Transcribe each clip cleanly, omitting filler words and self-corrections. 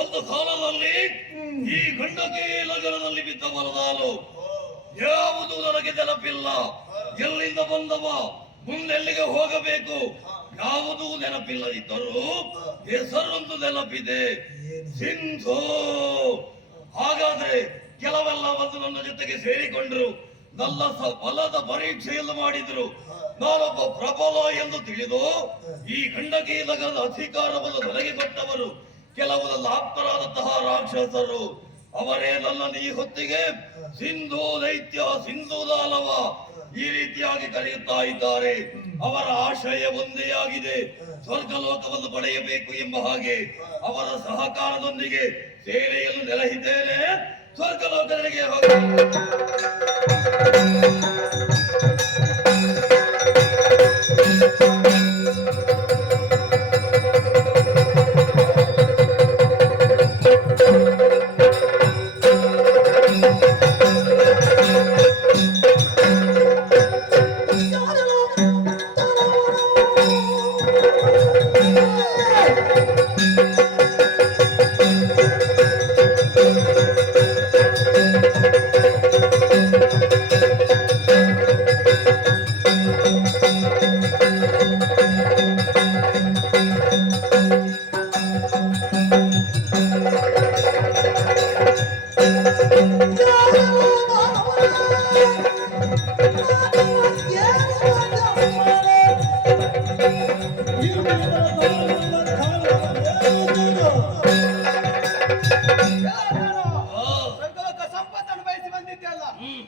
ಒಂದು ಕಾಲದಲ್ಲಿ ಈ ಗಂಡಕಿ ನಗರದಲ್ಲಿ ಬಿದ್ದ ಬರದಾಲು ಯಾವುದು ನನಗೆ ನೆನಪಿಲ್ಲ. ಎಲ್ಲಿಂದ ಬಂದವ, ಮುಂದೆಲ್ಲಿಗೆ ಹೋಗಬೇಕು ಯಾವುದೂ ನೆನಪಿಲ್ಲದಿದ್ದರೂ ಹೆಸರೊಂದು ನೆನಪಿದೆ, ಸಿಂಧು. ಹಾಗಾದ್ರೆ ಕೆಲವೆಲ್ಲ ಬಂದು ನನ್ನ ಜೊತೆಗೆ ಸೇರಿಕೊಂಡ್ರು, ನನ್ನ ಬಲದ ಪರೀಕ್ಷೆಯನ್ನು ಮಾಡಿದ್ರು. ನಾನೊಬ್ಬ ಪ್ರಬಲ ಎಂದು ತಿಳಿದು ಈ ಗಂಡಕಿ ನಗರದ ಅಧಿಕಾರವನ್ನು ನನಗೆ ಕೊಟ್ಟವರು ಕೆಲವು ನನ್ನ ಆಪ್ತರಾದಂತಹ ರಾಕ್ಷಸರು. ಅವರೇ ನನ್ನ ಈ ಹೊತ್ತಿಗೆ ಸಿಂಧು ದೈತ್ಯ, ಸಿಂಧು ದಾನವ ಈ ರೀತಿಯಾಗಿ ಕರೆಯುತ್ತಾ ಇದ್ದಾರೆ. ಅವರ ಆಶಯ ಒಂದೇ ಆಗಿದೆ, ಸ್ವರ್ಗಲೋಕವನ್ನು ಪಡೆಯಬೇಕು ಎಂಬ ಹಾಗೆ. ಅವರ ಸಹಕಾರದೊಂದಿಗೆ ಸೇನೆಯನ್ನು ನೆಲೆಹಿದ್ದೇನೆ, ಸ್ವರ್ಗಲೋಕದಲ್ಲಿಗೆ ಹೋಗಿ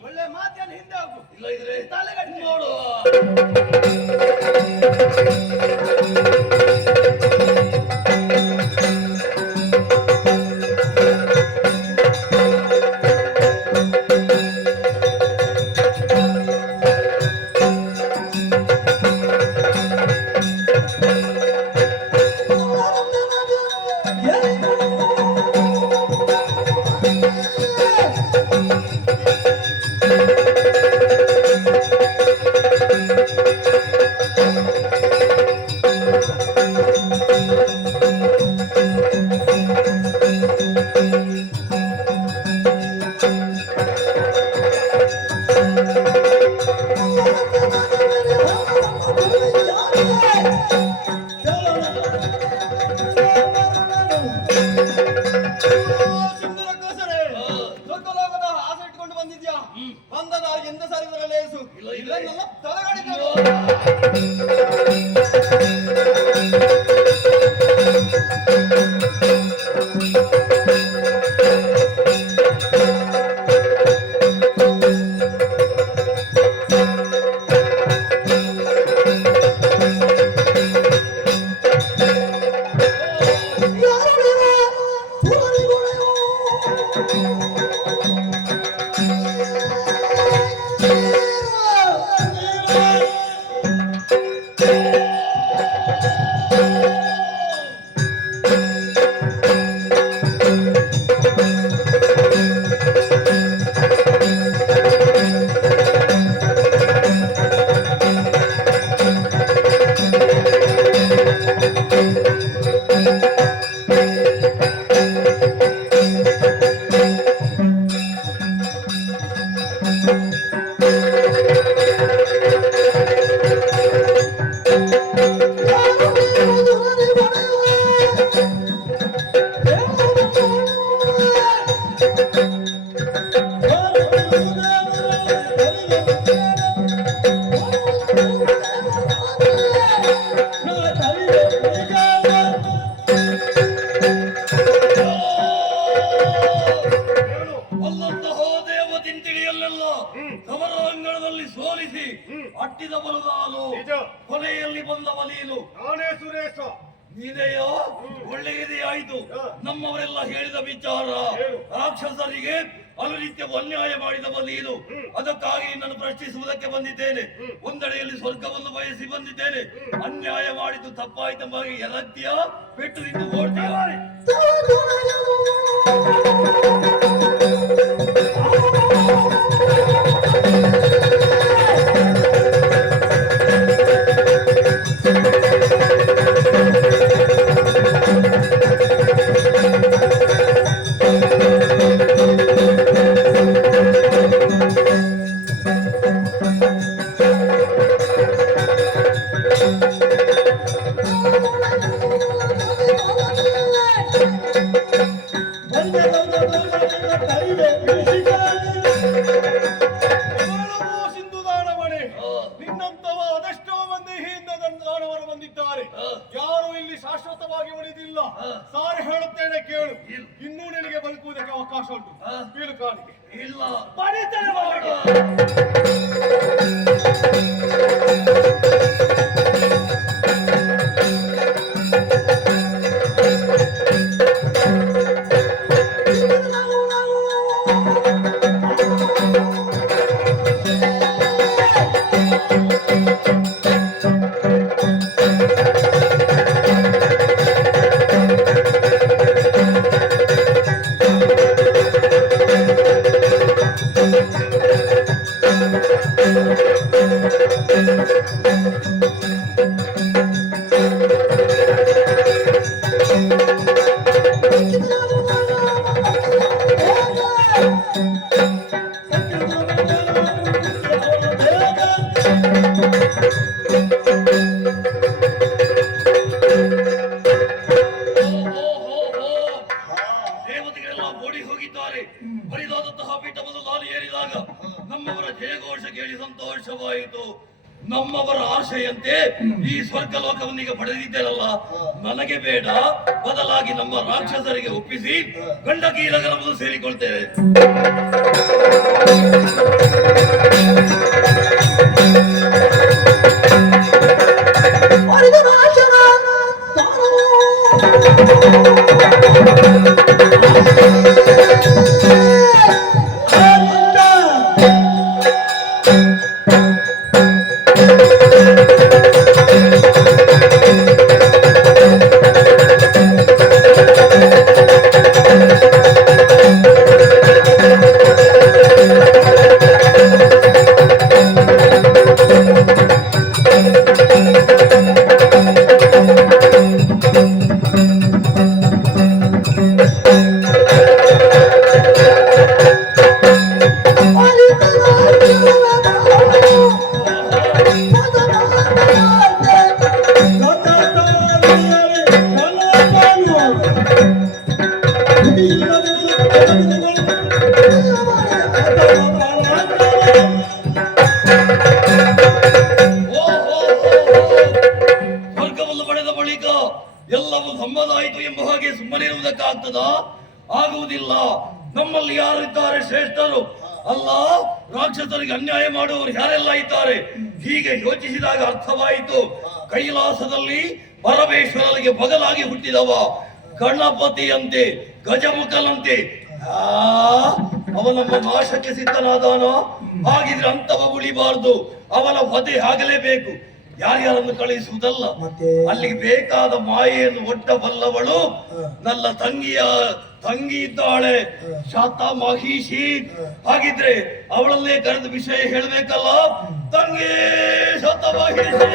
ಒಳ್ಳೆ ಮಾತಿಯನ್ನು ಹಿಂದೆ ಹೋಗು, ಇಲ್ಲ ಇದ್ರೆ ತಲೆಗಟ್ಟಿ ನೋಡುವ. ಸಮರಾಂಗಣದಲ್ಲಿ ಸೋಲಿಸಿ ಅಟ್ಟಿದ ಬಲದಾಲು ನಿಜ. ಕೊನೆಯಲ್ಲಿ ಬಂದ ಬಲಿಯಲು ನಾನೇ ಸುರೇಶ. ನೀನೆಯೋ ಒಳ್ಳೆಯದೇ ಆಯ್ತು. ನಮ್ಮವರೆಲ್ಲ ಹೇಳಿದ ವಿಚಾರ ರಾಕ್ಷಸರಿಗೆ ಅನುನಿತ್ಯವೂ ಅನ್ಯಾಯ ಮಾಡಿದ ಬಲಿಯಲು ಅದಕ್ಕಾಗಿ ನಿನ್ನನ್ನು ಪ್ರಶ್ನಿಸುವುದಕ್ಕೆ ಬಂದಿದ್ದೇನೆ. ಒಂದೆಡೆಯಲ್ಲಿ ಸ್ವರ್ಗವನ್ನು ಬಯಸಿ ಬಂದಿದ್ದೇನೆ. ಅನ್ಯಾಯ ಮಾಡಿದ್ದು ತಪ್ಪಾಯ್ತೆಂಬಾಗಿ ಎರತ್ಯ ಪೆಟ್ಟು ನಿಂತು ಓಡ್ತೀಯ. ಸಿಂಧು ದಾನವಣೆ, ನಿನ್ನಂತವ ಅದೆಷ್ಟೋ ಮಂದಿ ಹಿಂದೆ ದಾನವರು ಬಂದಿದ್ದಾರೆ. ಯಾರು ಇಲ್ಲಿ ಶಾಶ್ವತವಾಗಿ ಉಳಿದಿಲ್ಲ. ಸಾರಿ ಹೇಳುತ್ತೇನೆ ಕೇಳು. ಇನ್ನೂ ನಿನಗೆ ಬದುಕುವುದಕ್ಕೆ ಅವಕಾಶ ಉಂಟು. ಬೀಳು ಕಾಣಿಕೆ. ಇಲ್ಲ ಪಡಿತೇನೆ ಮಾಡು. ದೇವತೆಗಳೆಲ್ಲ ಓಡಿ ಹೋಗಿದ್ದಾರೆ. ಬರಿದಾದಂತಹ ಪೀಠವನ್ನು ನಾನು ಏರಿದಾಗ ನಮ್ಮವರ ಜಯಘೋಷ ಕೇಳಿ ಸಂತೋಷವಾಯಿತು. ನಮ್ಮವರ ಆಶೆಯಂತೆ ಈ ಸ್ವರ್ಗ ಲೋಕವನ್ನೀಗ ಪಡೆದಿದ್ದೇನಲ್ಲ, ನನಗೆ ಬೇಡ, ಬದಲಾಗಿ ನಮ್ಮ ರಾಕ್ಷಸರಿಗೆ ಒಪ್ಪಿಸಿ ಗಂಡಕಿ ನಗರವನ್ನು ಸೇರಿಕೊಳ್ತೇವೆ. ಸ್ವರ್ಗವನ್ನು ಪಡೆದ ಬಳಿಕ ಎಲ್ಲವೂ ಸಮ್ಮದಾಯಿತು ಎಂಬ ಹಾಗೆ ಸುಮ್ಮನಿರುವುದಕ್ಕಾಗ್ತದಾ? ಆಗುವುದಿಲ್ಲ. ನಮ್ಮಲ್ಲಿ ಯಾರಿದ್ದಾರೆ ಶ್ರೇಷ್ಠರು? ಅಲ್ಲ, ರಾಕ್ಷಸರಿಗೆ ಅನ್ಯಾಯ ಮಾಡುವವರು ಯಾರೆಲ್ಲ ಇದ್ದಾರೆ? ಹೀಗೆ ಯೋಚಿಸಿದಾಗ ಅರ್ಥವಾಯಿತು, ಕೈಲಾಸದಲ್ಲಿ ಪರಮೇಶ್ವರನಿಗೆ ಬದಲಾಗಿ ಹುಟ್ಟಿದವ ಗಣಪತಿಯಂತೆ, ಗಜಮುಖನಂತೆ ಅವನಮ್ಮ ನಾಶಕ್ಕೆ ಸಿದ್ಧನಾದಾನೋ? ಹಾಗಿದ್ರೆ ಅಂತವ ಉಳಿಬಾರ್ದು, ಅವನ ವಧೆ ಆಗಲೇಬೇಕು. ಯಾರ್ಯಾರನ್ನು ಕಳುಹಿಸುವುದಲ್ಲ, ಅಲ್ಲಿಗೆ ಬೇಕಾದ ಮಾಯೆಯನ್ನು ಒಡ್ಡಬಲ್ಲವಳು ನನ್ನ ತಂಗಿ ಇದ್ದಾಳೆ, ಶಾತ ಮಹಿಷಿ. ಹಾಗಿದ್ರೆ ಅವಳಲ್ಲೇ ಕರೆದು ವಿಷಯ ಹೇಳಬೇಕಲ್ಲ. ತಂಗಿ ಶಾತ ಮಹಿಷಿ.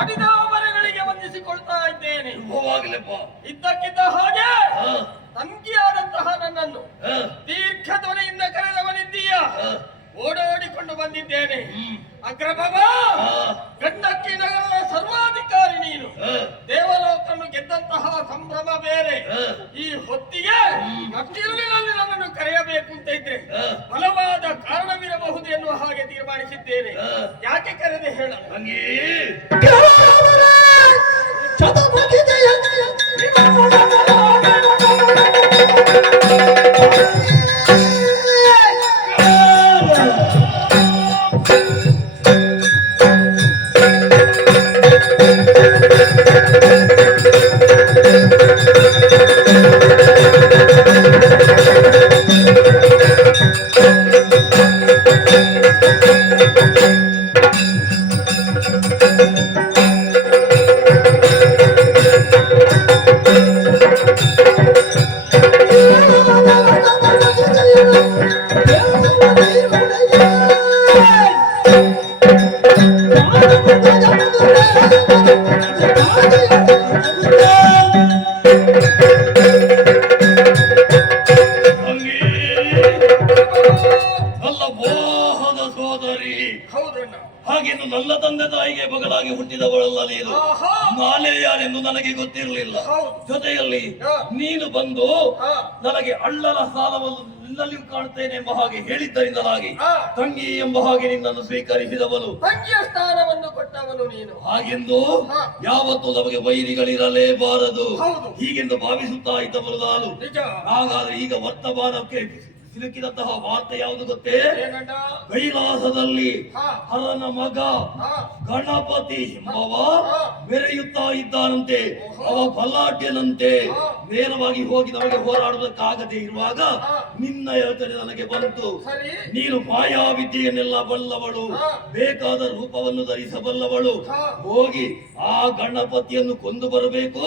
ಅಡಿದಾವರೆಗಳಿಗೆ ವಂದಿಸಿಕೊಳ್ತಾ ಇದ್ದೇನೆ. ಶುಭವಾಗಲಪ್ಪ. ಇದ್ದಕ್ಕಿದ್ದ ಹಾಗೆ ತಂಗಿಯಾದಂತಹ ನನ್ನನ್ನು ದೀರ್ಘ ಧ್ವನಿಯಿಂದ ಕರೆದವನಿದ್ದೀಯ. ಓಡೋಡಿಕೊಂಡು ಬಂದಿದ್ದೇನೆ. ಅಗ್ರಭವ, ಗಂಡಕ್ಕಿ ನಗರದ ಸರ್ವಾಧಿಕಾರಿ ನೀನು. ದೇವಲೋಕನ್ನು ಗೆದ್ದಂತಹ ಸಂಭ್ರಮ ಬೇರೆ. ಈ ಹೊತ್ತಿಗೆ ನಟ್ಟಿರುಳಿನಲ್ಲಿ ನನ್ನನ್ನು ಕರೆಯಬೇಕು ಅಂತ ಇದ್ರೆ ಬಲವಾದ ಕಾರಣವಿರಬಹುದು ಎನ್ನುವ ಹಾಗೆ ತೀರ್ಮಾನಿಸಿದ್ದೇನೆ. ಯಾಕೆ ಕರೆದೆ ಹೇಳ? ಹಾಗೇನು ನನ್ನ ತಂದೆ ತಾಯಿಗೆ ಬಗಲಾಗಿ ಹುಟ್ಟಿದವಳಲ್ಲ ನೀನು. ನಾನೇ ಯಾರೆಂದು ನನಗೆ ಗೊತ್ತಿರಲಿಲ್ಲ. ಜೊತೆಯಲ್ಲಿ ನೀನು ಬಂದು ನನಗೆ ಅಳ್ಳನ ಸಾಲವನ್ನು ನಿನ್ನಲ್ಲಿಯೂ ಕಾಣುತ್ತೇನೆ ಎಂಬ ಹಾಗೆ ಹೇಳಿದ್ದರಿಂದಲಾಗಿ ತಂಗಿ ಎಂಬ ಹಾಗೆ ನಿನ್ನನ್ನು ಸ್ವೀಕರಿಸಿದವನು, ತಂಗಿಯ ಸ್ಥಾನವನ್ನು ಕೊಟ್ಟವನು ನೀನು. ಹಾಗೆಂದು ಯಾವತ್ತೂ ನಮಗೆ ವೈರಿಗಳಿರಲೇಬಾರದು ಹೀಗೆಂದು ಭಾವಿಸುತ್ತಾ ಇದ್ದವನು ನಾನು. ಹಾಗಾದ್ರೆ ಈಗ ವರ್ತಮಾನಕ್ಕೆ ಸಿಲುಕಿದಂತಹ ವಾರ್ತೆ ಯಾವುದು ಗೊತ್ತೇ? ಕೈಲಾಸದಲ್ಲಿ ಹರನ ಮಗ ಗಣಪತಿ ಎಂಬವ ಮೆರೆಯುತ್ತಾ ಇದ್ದಾನಂತೆ. ಅವ ಬಲಾಢ್ಯನಂತೆ. ನೇರವಾಗಿ ಹೋಗಿ ನಮಗೆ ಹೋರಾಡುವುದಕ್ಕಾಗದೆ ಇರುವಾಗ ನಿನ್ನ ಯೋಚನೆ ನನಗೆ ಬಂತು. ನೀನು ಮಾಯಾವಿದ್ಯೆಯನ್ನೆಲ್ಲ ಬಲ್ಲವಳು, ಬೇಕಾದ ರೂಪವನ್ನು ಧರಿಸಬಲ್ಲವಳು. ಹೋಗಿ ಆ ಗಣಪತಿಯನ್ನು ಕೊಂದು ಬರಬೇಕು.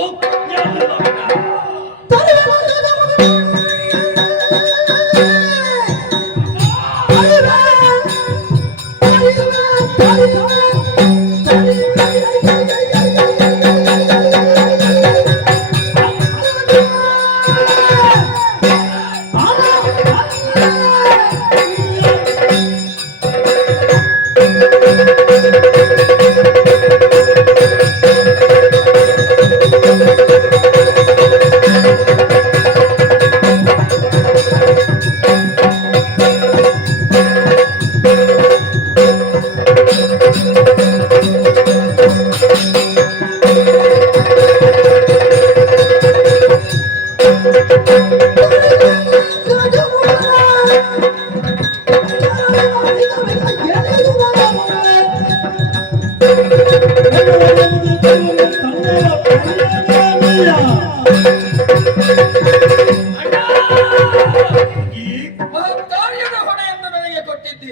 ಕಾರ್ಯದ ಹೊಣೆಯನ್ನು ನನಗೆ ಕೊಟ್ಟಿದ್ದಿ.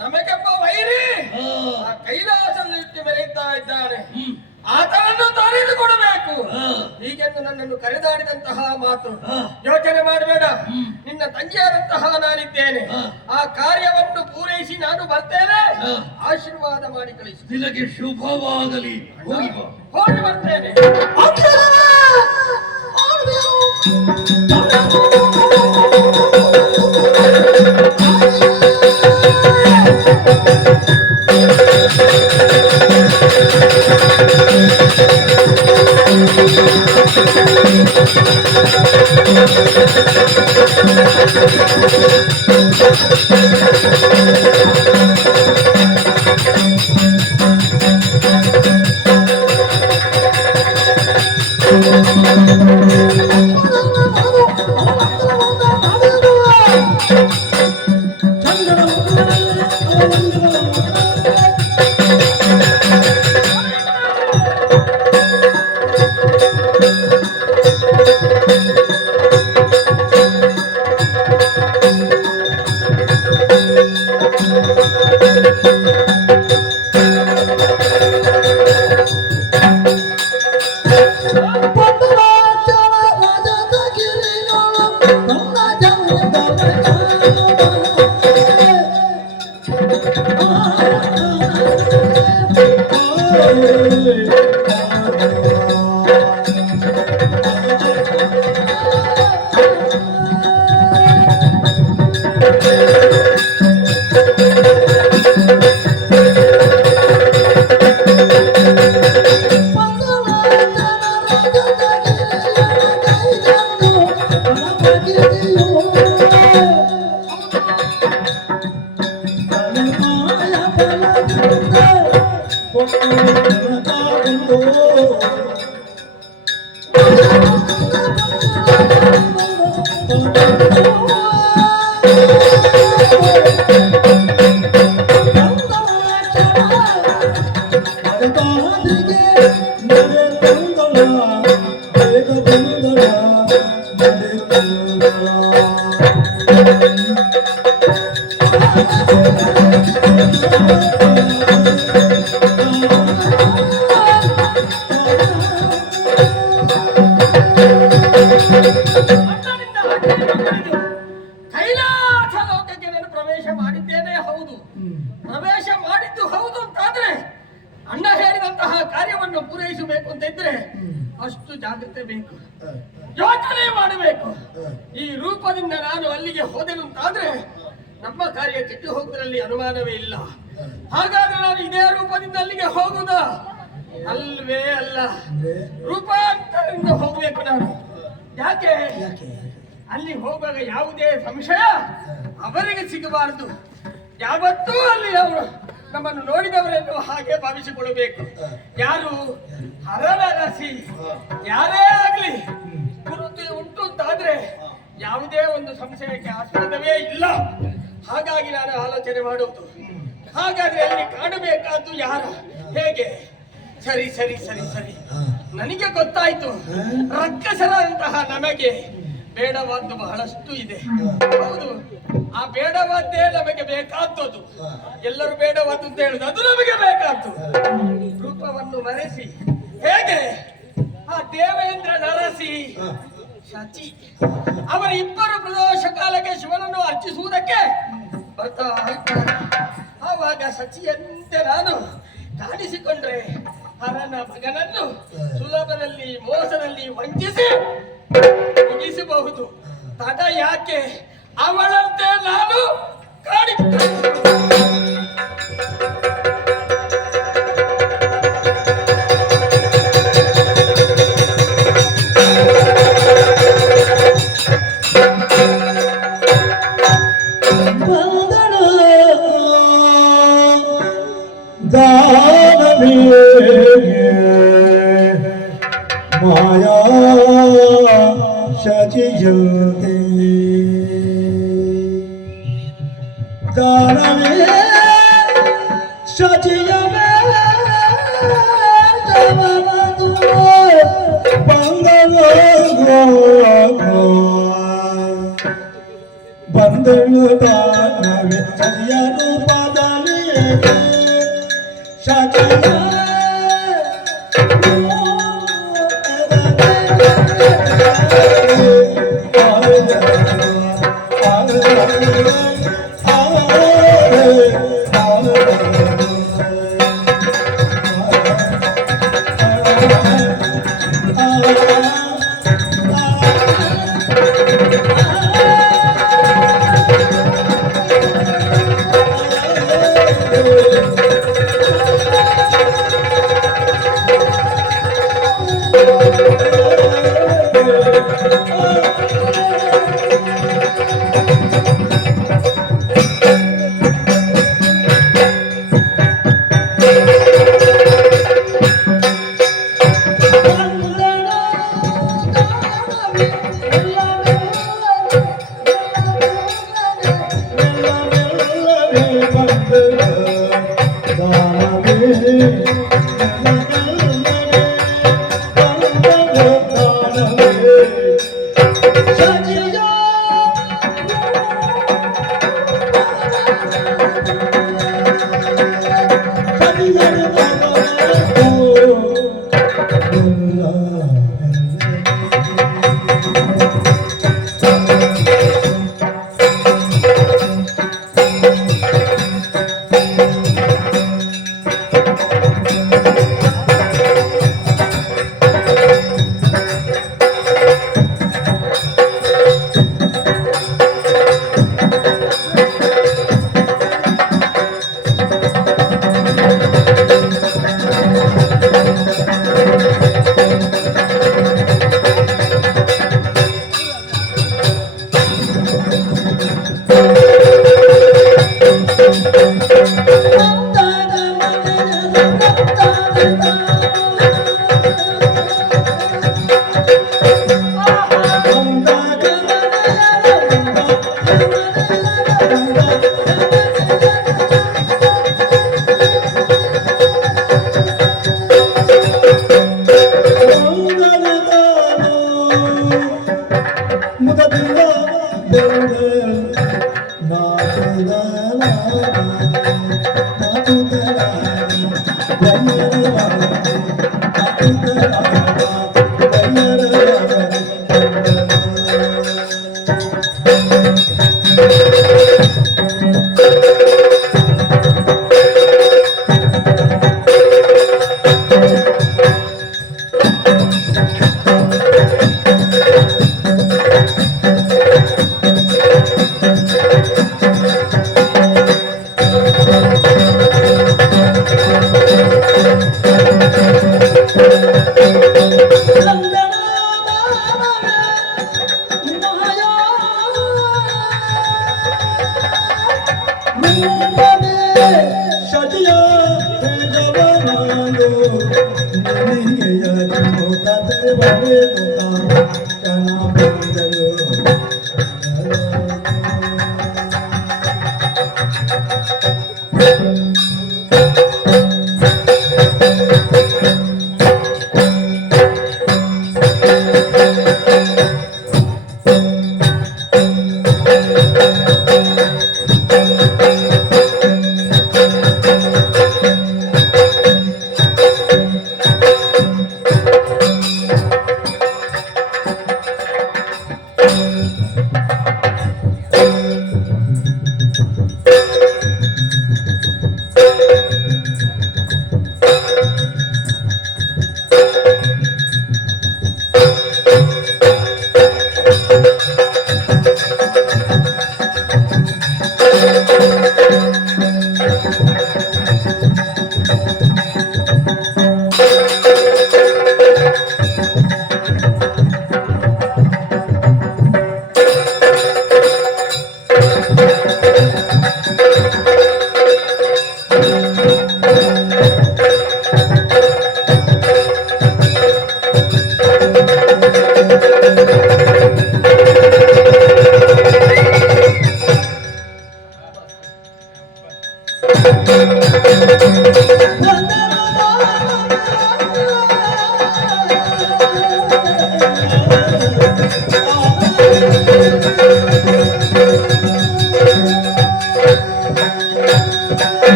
ನಮಗೆಪ್ಪ ವೈರಿ ಕೈಲಾಸದಲ್ಲಿ ಮೆರೆಯುತ್ತಾ ಇದ್ದಾನೆ. ಆತನನ್ನು ತೊರೆದುಕೊಡಬೇಕು ಹೀಗೆಂದು ನನ್ನನ್ನು ಕರೆದಾಡಿದಂತಹ ಮಾತು ಯೋಚನೆ ಮಾಡಬೇಡ. ನಿನ್ನ ತಂಗಿಯಾದಂತಹ ನಾನಿದ್ದೇನೆ. ಆ ಕಾರ್ಯವನ್ನು ಪೂರೈಸಿ ನಾನು ಬರ್ತೇನೆ. ಆಶೀರ್ವಾದ ಮಾಡಿ ಕಳಿಸು. ನಿನಗೆ ಶುಭವಾಗಲಿ. ಹೋಗಿ ಬಾ. ಹೋಗಿ ಬರ್ತೇನೆ. ಕೈಲಾಸ ಲೋಕಕ್ಕೆ ನಾನು ಪ್ರವೇಶ ಮಾಡಿದ್ದೇನೆ ಹೌದು. ಪ್ರವೇಶ ಮಾಡಿದ್ದು ಹೌದು ಅಂತಾದ್ರೆ ಅಣ್ಣ ಹೇಳಿದಂತಹ ಕಾರ್ಯವನ್ನು ಪೂರೈಸಬೇಕು ಅಂತ ಇದ್ರೆ ಅಷ್ಟು ಜಾಗ್ರತೆ ಬೇಕು, ಯೋಚನೆ ಮಾಡಬೇಕು. ಈ ರೂಪದಿಂದ ನಾನು ಅಲ್ಲಿಗೆ ಹೋದೆನು ಅಂತಾದ್ರೆ ನಮ್ಮ ಕಾರ್ಯ ಕೆಟ್ಟು ಹೋಗುವುದರಲ್ಲಿ ಅನುಮಾನವೇ ಇಲ್ಲ. ಹಾಗಾದ್ರೆ ನಾನು ಇದೇ ರೂಪದಿಂದ ಅಲ್ಲಿಗೆ ಹೋಗುವುದ ಅಲ್ವೇ ಅಲ್ಲ, ರೂಪಾಂತರದಿಂದ ಹೋಗ್ಬೇಕು ನಾನು. ಯಾಕೆ ಅಲ್ಲಿ ಹೋಗುವಾಗ ಯಾವುದೇ ಸಂಶಯ ಅವರಿಗೆ ಸಿಗಬಾರದು. ಯಾವತ್ತೂ ಅಲ್ಲಿ ಅವರು ನಮ್ಮನ್ನು ನೋಡಿದವರೆನ್ನು ಹಾಗೆ ಭಾವಿಸಿಕೊಳ್ಳಬೇಕು. ಯಾರು ಹರನ ರಾಶಿ ಯಾರೇ ಆಗ್ಲಿ ಗುರುತು ಉಂಟು ಅಂತಾದ್ರೆ ಯಾವುದೇ ಒಂದು ಸಂಶಯಕ್ಕೆ ಆಸ್ಪದವೇ ಇಲ್ಲ. ಹಾಗಾಗಿ ನಾನು ಆಲೋಚನೆ ಮಾಡುವುದು. ಹಾಗಾದ್ರೆ ಅಲ್ಲಿ ಕಾಣಬೇಕಾದ್ದು ಯಾರು, ಹೇಗೆ? ಸರಿ ಸರಿ ಸರಿ ಸರಿ, ನನಗೆ ಗೊತ್ತಾಯ್ತು. ರಕ್ಕಸರಂತಹ ನಮಗೆ ಬೇಡವಾದ್ದು ಬಹಳಷ್ಟು ಇದೆ. ಹೌದು, ಆ ಬೇಡವಾದ್ದೇ ನಮಗೆ ಬೇಕಾದದ್ದು. ಎಲ್ಲರೂ ಬೇಡವಾದ್ದು ಅಂತ ಹೇಳುದು ಅದು ನಮಗೆ ಬೇಕಾದ್ದು. ರೂಪವನ್ನು ಮರೆಸಿ ಹೇಗೆ ಆ ದೇವೇಂದ್ರ ನರಸಿ ಶಚಿ ಅವರ ಇಬ್ಬರು ಪ್ರದೋಷ ಕಾಲಕ್ಕೆ ಶಿವನನ್ನು ಅರ್ಚಿಸುವುದಕ್ಕೆ ಬರ್ತಾ ಇದ್ದಾರೆ. ಆವಾಗ ಶಚಿಯಂತೆ ನಾನು ಕಾಣಿಸಿಕೊಂಡ್ರೆ ಹರನ ಮಗನನ್ನು ಸುಲಭದಲ್ಲಿ ಮೋಸದಲ್ಲಿ ವಂಚಿಸಿ ಮುಗಿಸಬಹುದು. ತಡ ಯಾಕೆ, ಅವಳಂತೆ ನಾನು ಕಾಡಿ माया शचि जलते दानवे शचियमे जवनतु बंगलो बंदल दानवे शचियनु पदले शचिया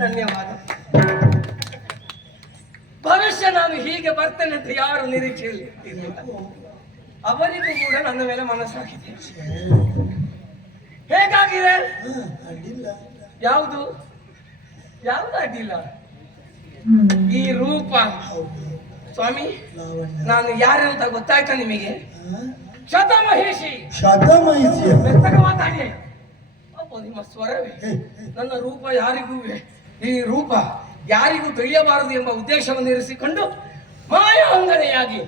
ಧನ್ಯವಾದ. ಭವಿಷ್ಯ ನಾನು ಹೀಗೆ ಬರ್ತೇನೆ ಅಂತ ಯಾರು ನಿರೀಕ್ಷೆಯಲ್ಲಿ ಇರಲಿಲ್ಲ. ಅವರಿಗೂ ಕೂಡ ನನ್ನ ಮೇಲೆ ಮನಸ್ಸಾಗಿದೆ. ಹೇಗಾಗಿದೆ? ಯಾವುದು ಯಾವುದು ಅಡ್ಡಿಲ್ಲ. ಈ ರೂಪ ಸ್ವಾಮಿ, ನಾನು ಯಾರಂತ ಗೊತ್ತಾಯ್ತಾ ನಿಮಗೆ? ಶತಮಹಿಷಿ. ಮೆತ್ತಗೆ ಮಾತಾಡಿ. ಅಪ್ಪ, ನಿಮ್ಮ ಸ್ವರವೇ ನನ್ನ ರೂಪ ಯಾರಿಗೂ, ಈ ರೂಪ ಯಾರಿಗೂ ತಿಳಿಯಬಾರದು ಎಂಬ ಉದ್ದೇಶವನ್ನು ಇರಿಸಿಕೊಂಡು ಮಾಯಾಂಗನೆಯಾಗಿ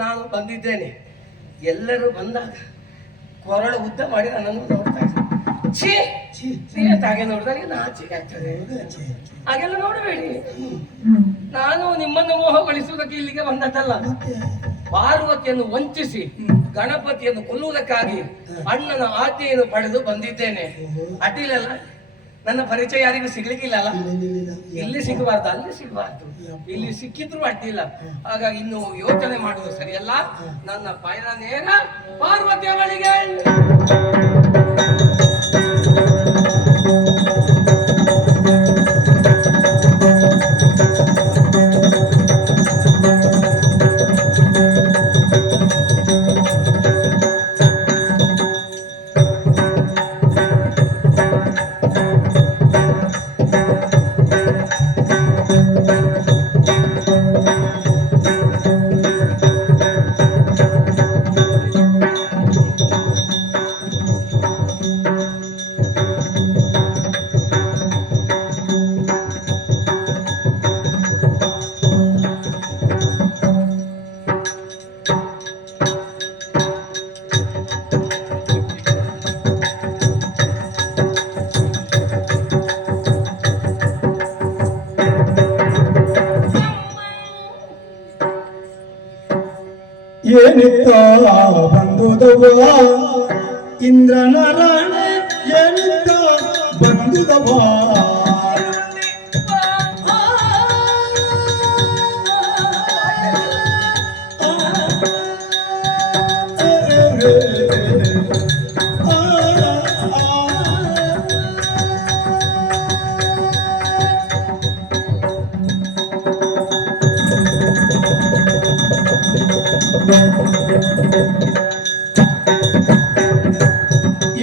ನಾನು ಬಂದಿದ್ದೇನೆ. ಎಲ್ಲರೂ ಬಂದಾಗ ಕೊರಳು ಉದ್ದ ಮಾಡಿ ನನ್ನನ್ನು ನೋಡ್ತಾ ಇದ್ದಾರೆ. ಛೀ ನೀನು ಹಾಗೆ ನೋಡಿದಾಗ ನಾಚಿಕೆ ಆಗ್ತದೆ. ಹಾಗೆಲ್ಲ ನೋಡಬೇಡಿ. ನಾನು ನಿಮ್ಮನ್ನು ಮೋಹಗೊಳಿಸುವುದಕ್ಕೆ ಇಲ್ಲಿಗೆ ಬಂದದ್ದಲ್ಲ. ಪಾರ್ವತಿಯನ್ನು ವಂಚಿಸಿ ಗಣಪತಿಯನ್ನು ಕೊಲ್ಲುವುದಕ್ಕಾಗಿ ಅಣ್ಣನ ಆಜ್ಞೆಯನ್ನು ಪಡೆದು ಬಂದಿದ್ದೇನೆ. ಅಡ್ಡಿಲ್ಲಲ್ಲ, ನನ್ನ ಪರಿಚಯ ಯಾರಿಗೂ ಸಿಗ್ಲಿಕ್ಕಿಲ್ಲ ಅಲ್ಲ. ಇಲ್ಲಿ ಸಿಗಬಾರ್ದು, ಅಲ್ಲಿ ಸಿಗಬಾರ್ದು, ಇಲ್ಲಿ ಸಿಕ್ಕಿದ್ರು ಅಡ್ಡಿಲ್ಲ. ಹಾಗಾಗಿ ಇನ್ನು ಯೋಚನೆ ಮಾಡುವುದು ಸರಿಯಲ್ಲ. ನನ್ನ ಪಯಣ ನೇರ ಪಾರ್ವತಿಯ ಬಳಿಗೆ. ಏನಿತ್ತ ಬಂದುದವ ಇಂದ್ರನ ರಾಣೆ, ಏನಿತ್ತ ಬಂದುದವ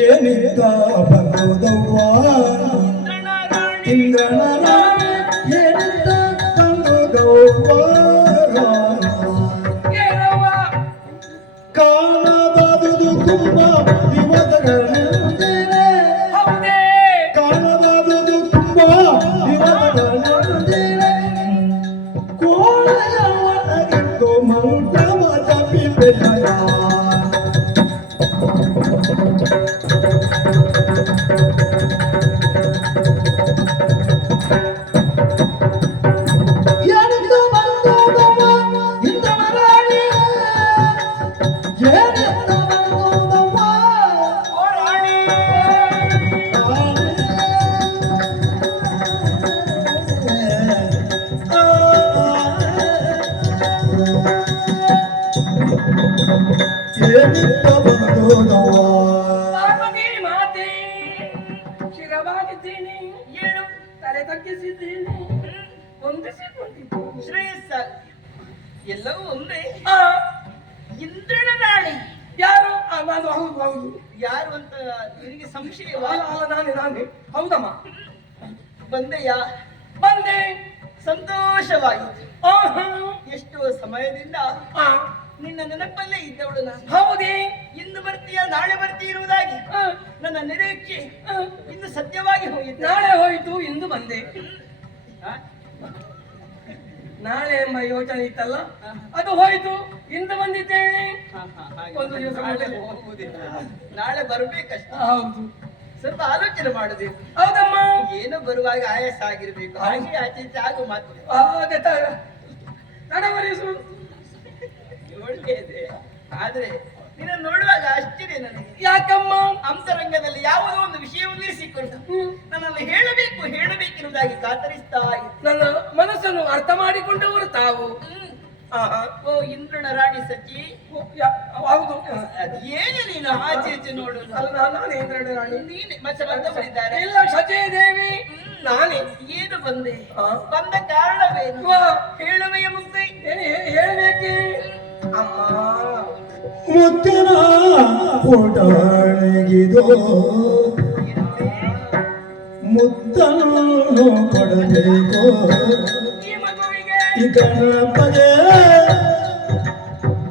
ಏನಿತ್ತ ಬಂದುದವ ಇಂದ್ರನ ರಾಣೆ, ಏನಿತ್ತ ಬಂದುದವ ಕಾಣಬಾದುದು ತುಂಬ ದಿವಸಗಳಂದಿರೆ, ಕಾಣಬಾದುದು ತುಂಬ ದಿವಸಗಳಂದಿರೆ, ಕೋಳೆಯ ಒಳಗಿದ್ದು ಮಂತ್ರವ ತಪ್ಪಿದೆಯ. ಪಾರ್ವತಿ ಮಾತೆ, ಶಿರವಾಗಿದ್ದೇನೆ, ಏನು ತಲೆ ತಗ್ಗಿಸಿದ್ದೇನೆ, ಹೊಂದಿಸಿಕೊಂಡಿದ್ದೇನೆ. ಶ್ರೇಯಸ್ಸ ಎಲ್ಲವೂ ಒಂದೇ. ಆ, ಇಂದ್ರನ ರಾಣಿ ಯಾರು? ನಾನು ಹೌದು ಹೌದು. ಯಾರು ಅಂತ ನಿನಗೆ ಸಂಶಯವ? ನಾನೇ ಹೌದಮ್ಮ. ಬಂದೆಯಾ? ಬಂದೆ. ಸಂತೋಷವಾಯಿತು. ಆಹಾ. ಎಷ್ಟೋ ಸಮಯದಿಂದ ಆ, ನಿನ್ನ ನೆನಪಲ್ಲೇ ಇದ್ದವಳು ನಾನು. ಹೌದೇ? ಇಂದು ಬರ್ತೀಯ, ನಾಳೆ ಬರ್ತೀಯ ಇರುವುದಾಗಿ ಆ, ನನ್ನ ನಿರೀಕ್ಷೆ ಆ, ಇಂದು ಸತ್ಯವಾಗಿ ಹೋಯಿತು. ನಾಳೆ ಹೋಯಿತು, ಇಂದು ಬಂದೆ. ಆ? ನಾಳೆ ಎಂಬ ಯೋಚನೆ ಇತ್ತಲ್ಲ, ಅದು ಹೋಯಿತು, ಇಂದು ಬಂದಿದ್ದೇನೆ. ಹಾಗೆ. ಒಂದು ದಿವಸ ನಾಳೆ ಮೊದಲು. ಹೋಗುವುದಿಲ್ಲ, ನಾಳೆ ಬರ್ಬೇಕಷ್ಟೇ. ಹೌದು ಸ್ವಲ್ಪ ಆಲೋಚನೆ ಮಾಡಬೇಕು. ಹೌದಮ್ಮ. ಏನೋ ಬರುವಾಗ ಆಯಾಸ ಆಗಿರ್ಬೇಕು, ಹಾಗೆ ಆಚೆ ಈಚೆ ಆಗು ಮಾತು. ಅದೇ ತಡವರಿಸು. ಒಳ್ಳೆ ಇದೆ, ಆದ್ರೆ ನಿನ್ನ ನೋಡುವಾಗ ಆಶ್ಚರ್ಯ ನನಗೆ. ಯಾಕಮ್ಮ? ಅಂತರಂಗದಲ್ಲಿ ಯಾವುದೋ ಒಂದು ವಿಷಯವನ್ನು ಇರಿಸಿಕೊಂಡು ನನ್ನಲ್ಲಿ ಹೇಳಬೇಕೆನ್ನುವುದಾಗಿ ಕಾತರಿಸ್ತಾ ಇತ್ತು. ನನ್ನ ಮನಸ್ಸನ್ನು ಅರ್ಥ ಮಾಡಿಕೊಂಡವರು ತಾವು. ಆಹಾ. ಓ ಇಂದ್ರನ ರಾಣಿ ಸಚಿ, ಹೌದು. ಅದೇನು ನೀನು ಆಚೆ ಈಚೆ ನೋಡುದು? ಅಲ್ಲ, ನಾನೇ ಇಂದ್ರನ ರಾಣಿ. ನೀನೆ ಮತ್ತೆ ಬಂದವರಿದ್ದಾರೆ? ಇಲ್ಲ, ಶಚಿ ದೇವಿ ನಾನೇ. ಏನು ಬಂದೆ? ಆ? ಬಂದ ಕಾರಣವೇನು? ವಾ. ಹೇಳುವೆಯ ಮುಗ್ದೆ? ಹೇಳ್ಬೇಕೆ ಅಮ್ಮ? ಮುತ್ತಿನ ಪುಟಾಣಿಗಿದು ಮುತ್ತನ್ನು ಕೊಡಬೇಕು ಈ ಮಗುವಿಗೆ ಈ ಗಣಪಗೆ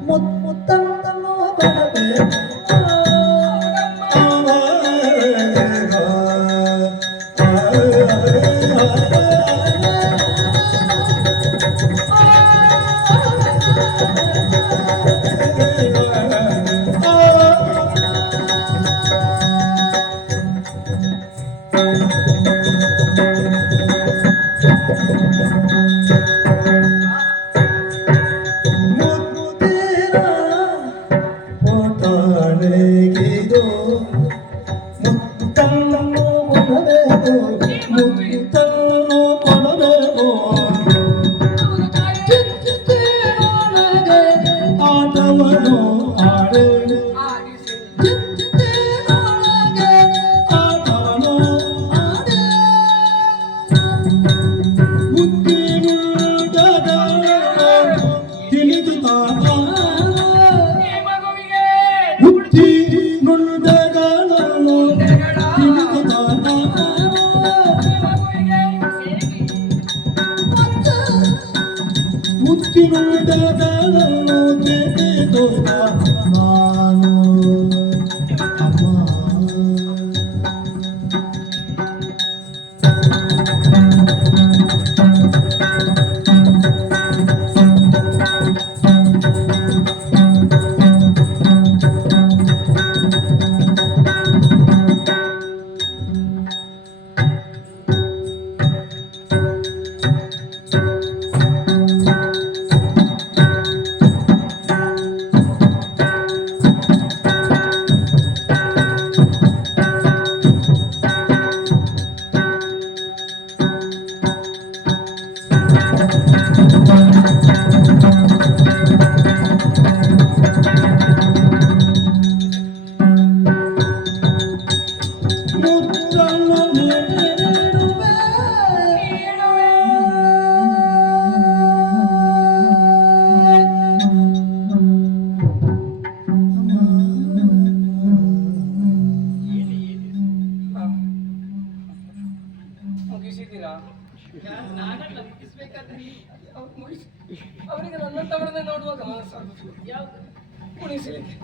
ಮುತ್ತನ್ನು ಕೊಡಬೇಕು. ಮುತ್ತಿನುಡದನನ್ನು ತೆಗೆದೊಯ್ದ ನಾನು ಅಮ್ಮ. ಮುಗಿಸಿದ್ದೀರಾ? ನಾನಲ್ಲ ಮುಗಿಸ್ಬೇಕಾದ್ರೆ ಅವರಿಗೆ ನನ್ನಂತವರನ್ನೇ ನೋಡುವಾಗ ಮನಸ್ಸಾಗುದು. ಯಾವ್ದು ಉಳಿಸಲಿಕ್ಕೆ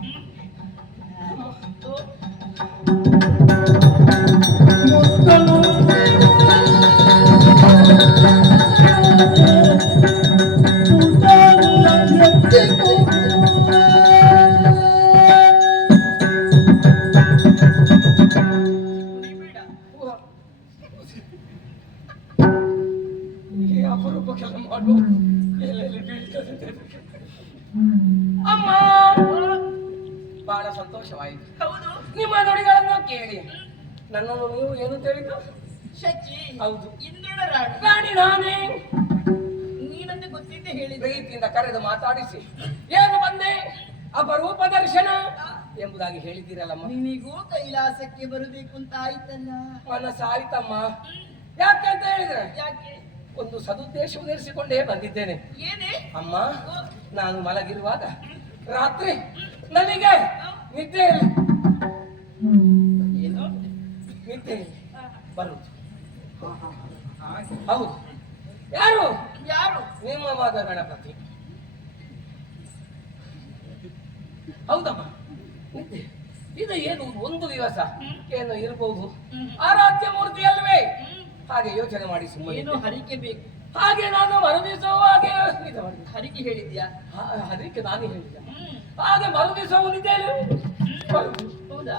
ಈ ಅಪರೂಪಕ್ಕೆಲ್ಲ ಮಾಡುವ ಎಲ್ಲೆಲ್ಲಿ ಬೀಳ್ತದೆ. ಅಮ್ಮ ಬಹಳ ಸಂತೋಷವಾಯಿತು. ಹೌದು ನಿಮ್ಮ ನುಡಿಗಳನ್ನು ಕೇಳಿ ನನ್ನನ್ನು ನೀವು ಏನು ತಿಳಿದ? ಶಚಿ ಹೌದು, ಇಂದ್ರನ ರಾಣಿ ರಾಣಿ ನಾನೇ. ನೀನಂತೆ ಗೊತ್ತಿದ್ದೆ ಹೇಳಿದ್ರೆ ಪ್ರೀತಿಯಿಂದ ಕರೆದು ಮಾತಾಡಿಸಿ ಏನು ಬಂದೆ ಅಪರೂಪ ದರ್ಶನ ಎಂಬುದಾಗಿ ಹೇಳಿದ್ದೀರಲ್ಲಮ್ಮ. ನಿನಗೂ ಕೈಲಾಸಕ್ಕೆ ಬರಬೇಕು ಅಂತ ಆಯ್ತಲ್ಲ. ಮನಸ್ಸಾಯ್ತಮ್ಮ. ಯಾಕೆ ಅಂತ ಹೇಳಿದ್ರೆ ಯಾಕೆ ಒಂದು ಸದುದ್ದೇಶವನ್ನು ಇರಿಸಿಕೊಂಡೇ ಬಂದಿದ್ದೇನೆ. ಏನೇ ಅಮ್ಮ, ನಾನು ಮಲಗಿರುವಾಗ ರಾತ್ರಿ ನನಗೆ ನಿದ್ದೆಯಲ್ಲಿ ಏನು ನಿದ್ದೆಯಲ್ಲಿ ಬರುವುದು. ಹೌದು, ಯಾರು? ಯಾರು ನಿಮ್ಮ ಮಗ ಗಣಪತಿ. ಹೌದಮ್ಮ, ನಿದ್ದೆ ಇದು ಏನು ಒಂದು ದಿವಸ ಏನು ಇರಬಹುದು, ಆರಾಧ್ಯ ಮೂರ್ತಿ ಅಲ್ವೇ? ಹಾಗೆ ಯೋಚನೆ ಮಾಡಿ ಏನು ಸುಮ್ಮನೆ ಹರಿಕೆ ಬೇಕು. ಹಾಗೆ ನಾನು ಮರುದಿವಸ ಹಾಗೆ ನಿದ್ದೆ ಮಾಡಿದೆ. ಹರಿಕೆ ಹೇಳಿದ್ಯಾ? ಅದಕ್ಕೆ ನಾನು ಹೇಳಿದ್ದೆ. ಹಾಗೆ ಮರುದಿವಸ ನಿದ್ದೆಯಲ್ಲಿ ಬರುವುದು. ಹೌದಾ?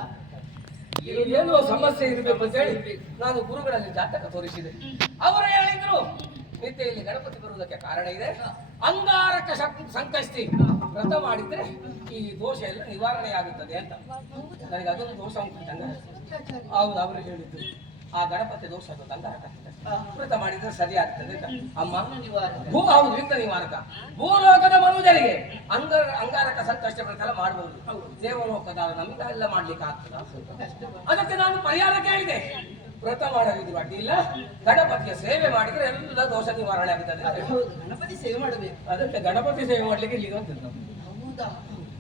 ಇದು ಏನೋ ಸಮಸ್ಯೆ ಇರಬೇಕು ಅಂತ ಹೇಳಿ ನಾನು ಗುರುಗಳಲ್ಲಿ ಜಾತಕ ತೋರಿಸಿದೆ. ಅವರು ಹೇಳಿದ್ರು ನಿದ್ದೆಯಲ್ಲಿ ಗಣಪತಿ ಬರುವುದಕ್ಕೆ ಕಾರಣ ಇದೆ. ಅಂಗಾರಕ ಸಂಕಷ್ಟಿ ವ್ರತ ಮಾಡಿದ್ರೆ ಈ ದೋಷ ಎಲ್ಲ ನಿವಾರಣೆ ಆಗುತ್ತದೆ ಅಂತ. ನನಗೆ ಅದೊಂದು ದೋಷ ಉಂಟು ತಂಗ. ಹೌದು, ಅವರು ಹೇಳಿದ್ರು ಆ ಗಣಪತಿ ದೋಷ ಅದು ಅಂಗಾರಕ ವ್ರತ ಮಾಡಿದ್ರೆ ಸರಿ ಆಗ್ತದೆ ಅಂತ. ಅಮ್ಮ, ಹೌದು, ವಿಘ್ನ ನಿವಾರಕ. ಭೂಲೋಕದ ಮನುಜರಿಗೆ ಅಂಗಾರಕ ಸಂಕಷ್ಟ ವ್ರತ ಎಲ್ಲ ಮಾಡಬಹುದು. ದೇವಲೋಕದ ನಮಗೆಲ್ಲ ಮಾಡ್ಲಿಕ್ಕೆ ಆಗ್ತದ? ಅದಕ್ಕೆ ನಾನು ಪರಿಹಾರ ಕೇಳಿದೆ. ವ್ರತ ಮಾಡದಿದ್ರು ಅಡ್ಡಿ ಇಲ್ಲ, ಗಣಪತಿಯ ಸೇವೆ ಮಾಡಿದ್ರೆ ಎಲ್ಲ ದೋಷ ನಿವಾರಣೆ ಆಗುತ್ತದೆ. ಹೌದು, ಗಣಪತಿ ಸೇವೆ ಮಾಡಬೇಕು. ಅದಕ್ಕೆ ಗಣಪತಿ ಸೇವೆ ಮಾಡ್ಲಿಕ್ಕೆ ಇಲ್ಲಿಗೆ ಬಂದಿದ್ದು. ಹೌದಾ?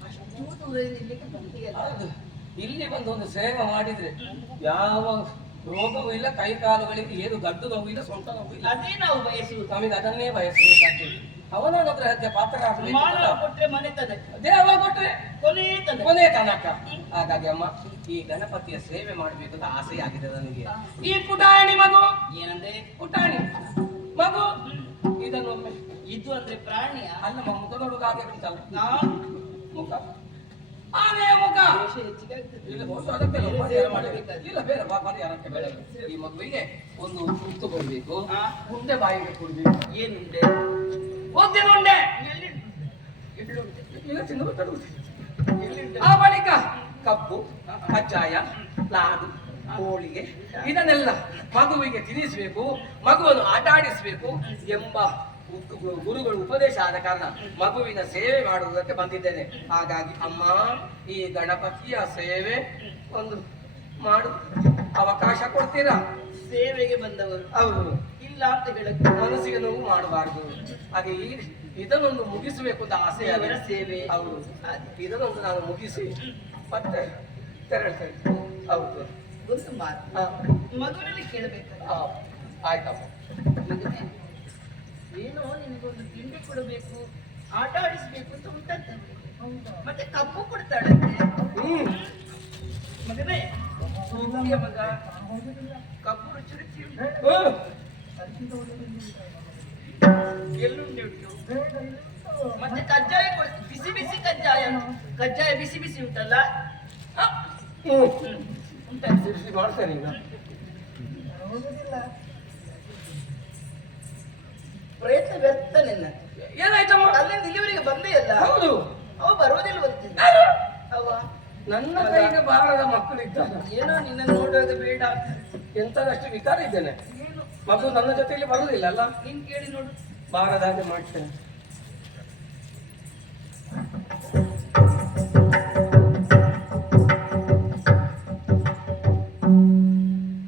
ಅಷ್ಟು ದೂರದಿಂದ ಇಲ್ಲಿಗೆ ಬಂದಿಯಲ್ಲ. ಹೌದು, ಇಲ್ಲಿ ಬಂದು ಒಂದು ಸೇವೆ ಮಾಡಿದ್ರೆ ಯಾವ ರೋಗವೂ ಇಲ್ಲ, ಕೈ ಕಾಲುಗಳಿಗೆ ಏನು ಗಡ್ಡು ನೋವು ಇಲ್ಲ, ಸೊಂಟ ನೋವು ಇಲ್ಲ. ಅದೇ ನಾವು ಬಯಸುವುದು. ನಮಗೆ ಅದನ್ನೇ ಬಯಸಬೇಕಾಗ್ತದೆ. ಅವನ ಅನುಗ್ರಹಕ್ಕೆ ಪಾತ್ರರಾಗಬೇಕು. ಮಾನವ ಕೊಟ್ರೆ ಮನೆತದೆ, ದೇವ ಕೊಟ್ರೆ ಕೊನೆ ತನಕ. ಹಾಗಾಗಿ ಅಮ್ಮ, ಈ ಗಣಪತಿಯ ಸೇವೆ ಮಾಡಬೇಕು ಅಂತ ಆಸೆ ಆಗಿದೆ ನನಗೆ. ಈ ಪುಟಾಣಿ ಮಗು ಏನಂದ್ರೆ ಪುಟಾಣಿ ಮಗು ಇದನ್ನೊಮ್ಮೆ ಇದು ಅಂದ್ರೆ ಪ್ರಾಣಿಯ ಅಲ್ಲ ಮುಖ ನೋಡುವಾಗ ಹಾಗೆ ಉಂಟಲ್ಲ, ನಾನು ಮುಖ ಆನೆಯ ಮುಖ ದೋಷ ಹೆಚ್ಚಿಗೆ ಆಗ್ತದೆ. ಇಲ್ಲ ದೋಷ ಅದಕ್ಕೆ ಅಲ್ಲ, ಪರಿಹಾರ ಮಾಡಬೇಕು. ಇಲ್ಲ ಬೇರೆ ಪರಿಹಾರಕ್ಕೆ ಬೇಡ. ಈ ಮಗುವಿಗೆ ಒಂದು ತುತ್ತು ಕೊಡ್ಬೇಕು, ಉಂಡೆ ಬಾಯಿಗೆ ಕೊಡ್ಬೇಕು. ಏನುಂಡೆ? ಒಂದಿನ ಉಂಡೆ ಇಡ್ಲುಂಡೆ. ಈಗ ತಿಂದು ಗೊತ್ತಾಗುವುದು. ಆ ಬಳಿಕ ಕಬ್ಬು, ಕಜ್ಜಾಯ, ಲಾಡು, ಹೋಳಿಗೆ ಇದನ್ನೆಲ್ಲ ಮಗುವಿಗೆ ತಿನ್ನಿಸಬೇಕು, ಮಗುವನ್ನು ಆಟ ಆಡಿಸಬೇಕು ಎಂಬ ಗುರುಗಳು ಉಪದೇಶ ಆದ ಕಾರಣ ಮಗುವಿನ ಸೇವೆ ಮಾಡುವುದಕ್ಕೆ ಬಂದಿದ್ದೇನೆ. ಹಾಗಾಗಿ ಅಮ್ಮ, ಈ ಗಣಪತಿಯ ಸೇವೆ ಒಂದು ಮಾಡು ಅವಕಾಶ ಕೊಡ್ತೀರಾ? ಸೇವೆಗೆ ಬಂದವರು ಅವರು ಇಲ್ಲ ಅಂತ ಹೇಳಕ್ಕೆ ಮನಸ್ಸಿಗೆ ನೋವು ಮಾಡಬಾರ್ದು. ಹಾಗೆ ಇದನ್ನೊಂದು ಮುಗಿಸಬೇಕು ಅಂತ ಆಸೆ ದೇವರ ಸೇವೆ. ಹೌದು, ಇದನ್ನೊಂದು ನಾನು ಮುಗಿಸಿ ಮತ್ತೆ ತೆರಳ್ತೇನೆ. ಹೌದು, ಒಂದು ಮಾತು ಮಗುವಿನಲ್ಲಿ ಕೇಳಬೇಕಲ್ಲ. ಆಯ್ತಮ್ಮ. ಮಗನೇ, ಏನೋ ನಿನಗೊಂದು ತಿಂಡಿ ಕೊಡಬೇಕು, ಆಟ ಆಡಿಸ್ಬೇಕು ಅಂತ ಉಂಟಂತೆ ಅವಳಿಗೆ. ಮತ್ತೆ ಕಪ್ಪು ಕೊಡ್ತಾಳಂತೆ. ಮಗನೇ ಹೋಗ್ತೀಯ ಮಗ? ಕಪ್ಪು ರುಚಿ ರುಚಿ ಉಂಟು. ಎಳ್ಳುಂಡೆ ಉಂಟು, ಮತ್ತೆ ಕಜ್ಜಾಯ ಕೊಡ್ತೀನಿ, ಬಿಸಿ ಬಿಸಿ ಕಜ್ಜಾಯ. ಕಜ್ಜಾಯ ಬಿಸಿ ಬಿಸಿ ಉಂಟಲ್ಲ, ಬಿಸಿ ಮಾಡ್ತೇನೆ ಈಗ. ಪ್ರಯತ್ನ ವ್ಯರ್ಥ ನಿನ್ನ. ಏನಾಯ್ತಮ್ಮ? ಅಲ್ಲಿಂದ ಇಲ್ಲಿವರೆಗೆ ಬಂದೇ ಅಲ್ಲ. ಹೌದು. ಅವ ಬರೋದಿಲ್ವಂತೀನಿ ಅವ. ನನ್ನ ಕೈಗೆ ಬಾರದ ಮಕ್ಕಳಿದ್ದಾರೆ. ಏನೋ ನಿನ್ನ ನೋಡುವಾಗ ಬೇಡ. ಎಂತದಷ್ಟು ವಿಕಾರ ಇದ್ದೇನೆ. ಮಗು ನನ್ನ ಜೊತೆಯಲ್ಲಿ ಬರುವುದಿಲ್ಲ ಅಲ್ಲ. ನೀನ್ ಕೇಳಿ ನೋಡು. ಬಾರದ ಹಾಗೆ ಮಾಡ್ತೇನೆ.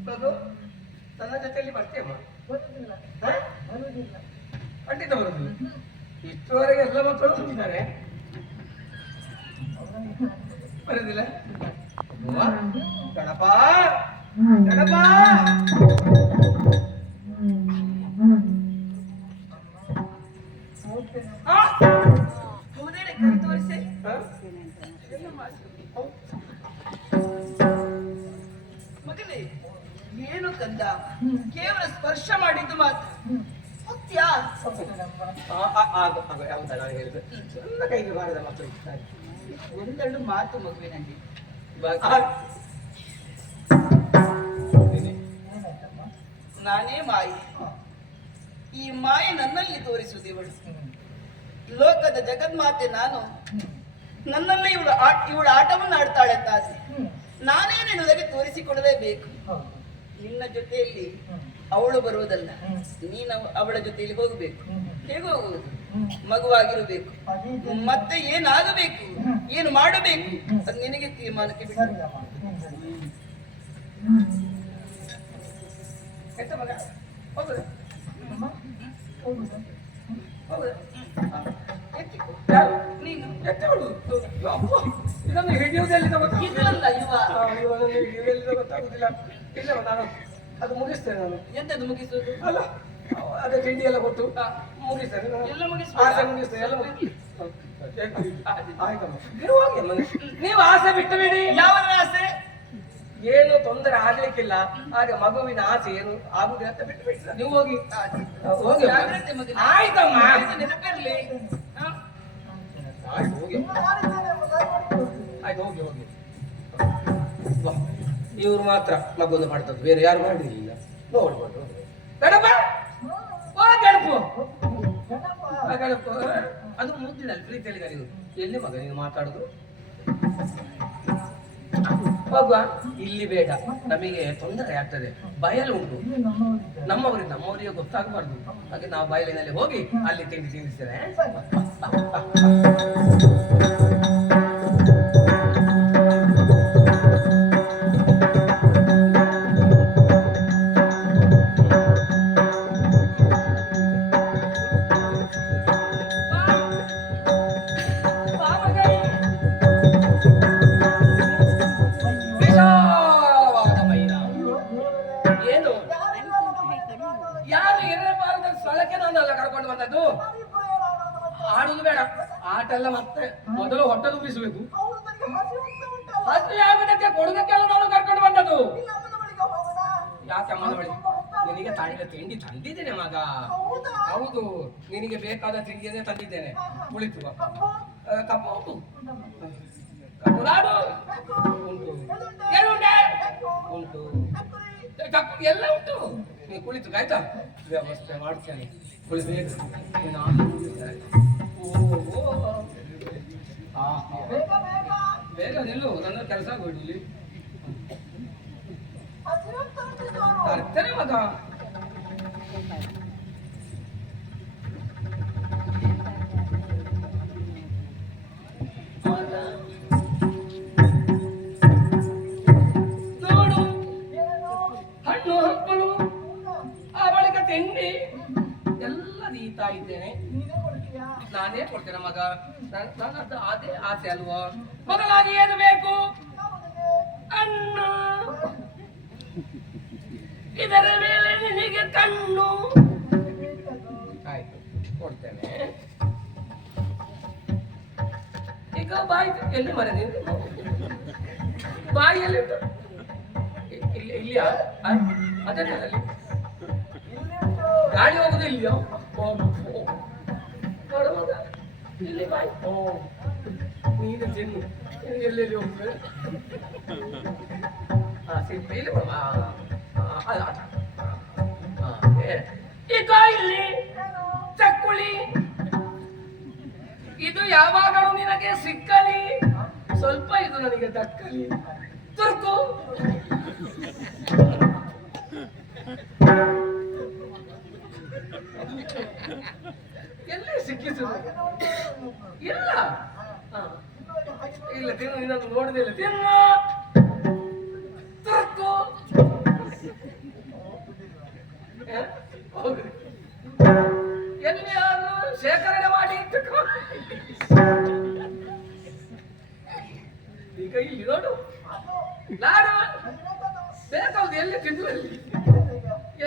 ಮಗು ನನ್ನ ಜೊತೆಯಲ್ಲಿ ಬರ್ತೀಯಮ್ಮ? ಹ? ಖಂಡಿತ ಬರುದಿಲ್ಲ. ಇಷ್ಟುವರೆಗೆ ಎಲ್ಲ ಮಕ್ಕಳು ಬಂದಿದ್ದಾರೆ, ಬರುದಿಲ್ಲ. ಗಣಪ ಗಣಪ ಹೌದೇನೆ, ಕೈ ತೋರಿಸಿ. ಮಗನೇ ಏನು ಕಂದ, ಕೇವಲ ಸ್ಪರ್ಶ ಮಾಡಿದ್ದು ಮಾತ್ರ ಮುಖ್ಯ. ಯಾವ್ದ ನಾನು ಹೇಳಿದೆ, ನನ್ನ ಕೈಗೆ ಬಾರದ ಮಕ್ಕಳು ಇದ್ದಾರೆ. ಒಂದೆರಡು ಮಾತು ಮಗುವಿನಲ್ಲಿ. ನಾನೇ ಮಾಯಿ. ಈ ಮಾಯೆ ನನ್ನಲ್ಲಿ ತೋರಿಸುವುದಿವಳು. ಲೋಕದ ಜಗನ್ಮಾತೆ ನಾನು. ನನ್ನಲ್ಲಿ ಇವಳು ಆಟವನ್ನು ಆಡ್ತಾಳೆ ಅಂತಾದ್ರೆ ನಾನೇ ನಿನಗೆ ತೋರಿಸಿಕೊಡಲೇಬೇಕು. ನಿನ್ನ ಜೊತೆಯಲ್ಲಿ ಅವಳು ಬರುವುದಲ್ಲ, ನೀನು ಅವಳ ಜೊತೆಯಲ್ಲಿ ಹೋಗಬೇಕು. ಹೇಗೆ ಹೋಗುವುದು? ಮಗುವಾಗಿರಬೇಕು. ಮತ್ತೆ ಏನಾಗಬೇಕು, ಏನು ಮಾಡಬೇಕು ಅದು ನಿನಗೆ ತೀರ್ಮಾನಕ್ಕೆ ಬಿಟ್ಟು. ಎಂತ ಮಗ? ಹೋಗುದು ಹೋಗುದು. ನೀನು ಎತ್ತವಳು ಇದನ್ನು ಹಿಡಿಯುವುದೆಲ್ಲಿಂದ ಇದಲ್ಲ ಇವ. ಹಿಡಿಯುವುದೆಲ್ಲಿಂದ ಗೊತ್ತಾಗುದಿಲ್ಲ. ಇಲ್ಲ ನಾನು ಅದು ಮುಗಿಸ್ತೇನೆ. ನಾನು ಎಂತದ್ದು ಮುಗಿಸುವುದು? ಅಲ್ಲ ಅದೇ ತಿಂಡಿ ಎಲ್ಲ ಕೊಟ್ಟು ಮುಗಿಸ್ತೇನೆ. ಎಲ್ಲ ಆಸೆ ಮುಗಿಸ್ತೇನೆ, ಎಲ್ಲ ಮುಗಿಸ್ತೇನೆ. ಆಯ್ತಮ್ಮ, ನೀವು ಹೋಗಿ ಅಮ್ಮ. ನೀವು ಆಸೆ ಬಿಟ್ಟು ಬಿಡಿ. ಯಾವ ಆಸೆ? ಏನು ತೊಂದರೆ ಆಗ್ಲಿಕ್ಕಿಲ್ಲ, ಹಾಗೆ ಮಗುವಿನ ಆಸೆ ಏನು ಆಗುದಿಲ್ಲ ಅಂತ ಬಿಟ್ಟು ಬಿಡಿ. ನೀವು ಹೋಗಿ ಹೋಗಿ. ಜಾಗ್ರತೆ ಮಗನೇ. ಆಯ್ತಮ್ಮ, ನೆನಪಿರ್ಲಿ. ಆಯ್ತು ಹೋಗಿ. ಆಯ್ತು ಹೋಗಿ ಹೋಗಿ. ಇವ್ರು ಮಾತ್ರ ಮಗುವನ್ನು ಮಾಡ್ತಾರೆ, ಬೇರೆ ಯಾರು ಮಾಡಿರ್ಲಿಲ್ಲ. ನೋಡ್ಬೋದು. ಗಣಪ ಓ ಗಣಪು ಗಣಪು ಅದು ಮುದ್ದಿನಲ್ಲಿ ಪ್ರೀತಿಯಲ್ಲಿ ಕರೆಯುವುದು. ಎಲ್ಲಿ ಮಗ ನೀನು ಮಾತಾಡುದು? ಹೋಗುವ. ಇಲ್ಲಿ ಬೇಡ, ನಮಗೆ ತೊಂದರೆ ಆಗ್ತದೆ. ಬಯಲುಂಟು, ನಮ್ಮವರಿಗೆ ಗೊತ್ತಾಗಬಾರ್ದು. ಹಾಗೆ ನಾವು ಬಯಲಿನಲ್ಲಿ ಹೋಗಿ ಅಲ್ಲಿ ತಿಂಡಿ ತಿನ್ನಿಸ್ತೇನೆ. ಆಡುದು ಬೇಡ, ಆಟ ಎಲ್ಲ ಮತ್ತೆ ಮೊದಲು ಹೊಟ್ಟೆ ತುಂಬಿಸಬೇಕು. ಹಸಿವೆ ಆಗುದಕ್ಕೆ ಕೊಡುದಕ್ಕೆಲ್ಲ ನಾನು ಕರ್ಕೊಂಡು ಬಂದದ್ದು. ಯಾಕೆ ಅಮ್ಮನ ಬಳಿ? ನಿನಗೆ ತಾಳಿದ ತಿಂಡಿ ತಂದಿದ್ದೇನೆ ಮಗ. ಹೌದು, ನಿನಗೆ ಬೇಕಾದ ತಿಂಡಿಯನ್ನೇ ತಂದಿದ್ದೇನೆ. ಕುಳಿತು ಕಪ್ಪ ಉಂಟು, ಕಪ್ಪು ಲಾಡು ಉಂಟು, ಎಳ್ಳುಂಡೆ ಉಂಟು, ಕಪ್ಪು ಎಲ್ಲ ಉಂಟು. ನೀವು ಕುಳಿತು ಆಯ್ತಾ? ವ್ಯವಸ್ಥೆ ಮಾಡ್ತೇನೆ. ಕುಳಿತು ಬೇಗ ನಿಲ್ಲು, ನನ್ನ ಕೆಲಸ ಆಗೋದು ಇಲ್ಲಿ. ತರ್ತೇನೆ ಮಗ. ನೋಡು, ಹಣ್ಣು ಹಂಪಲು ಆ ಬಳಿಕ ತಿಂಡಿ ಎಲ್ಲ ನೀತಾ ಇದ್ದೇನೆ. ನಾನೇ ಕೊಡ್ತೇನೆ ಮಗ. ನನ್ನದು ಅದೇ ಆಸೆ ಅಲ್ವಾ? ಮೊದಲಾಗಿ ಏನು ಬೇಕು? ಅನ್ನ. ಇದರ ಮೇಲೆ ನಿನಗೆ ಕಣ್ಣು. ಆಯ್ತು, ಕೊಡ್ತೇನೆ. ಈಗ ಬಾಯಿ ಎಲ್ಲಿ ಮರ ನೀನು ಬಾಯಿ ಎಲ್ಲಿ ಉಂಟು? ಇಲ್ಲಿಯಾ? ಅದೇ ಅಲ್ಲಿ ಗಾಳಿ ಹೋಗುದು ಇಲ್ಲಿಯೋ? ನೋಡುವಾಗ ಇಲ್ಲಿ ಬಾಯಿ. ಓ ನೀನು ತಿನ್ನು, ಎಲ್ಲೆಲ್ಲಿ ಹೋಗ್ತದೆ? ಸಿಪ್ಪೆ ಇಲ್ಲಿ ಈಗ ಇಲ್ಲಿ ಚಕ್ಕುಳಿ ಇದು ಯಾವಾಗಲೂ ನಿನಗೆ ಸಿಕ್ಕಲಿ, ಸ್ವಲ್ಪ ಇದು ನನಗೆ ದಕ್ಕಲಿ. ತುರ್ಕು ಎಲ್ಲಿ ಸಿಕ್ಕಿಸುದು? ಇಲ್ಲ ಇಲ್ಲ ತಿನ್ನು, ನಿನ್ನನ್ನು ನೋಡುದಿಲ್ಲ. ತಿನ್ನು ತುರ್ಕು. ಹೌದು, ಎಲ್ಲಿಯಾದ್ರೂ ಶೇಖರಣೆ ಮಾಡಿ ಇಟ್ಟುಕೋ. ಈಗ ಇಲ್ಲಿ ನೋಡು, ಲಾಡು ಬೇಕಾದ ಎಲ್ಲಿ ತಿಂದು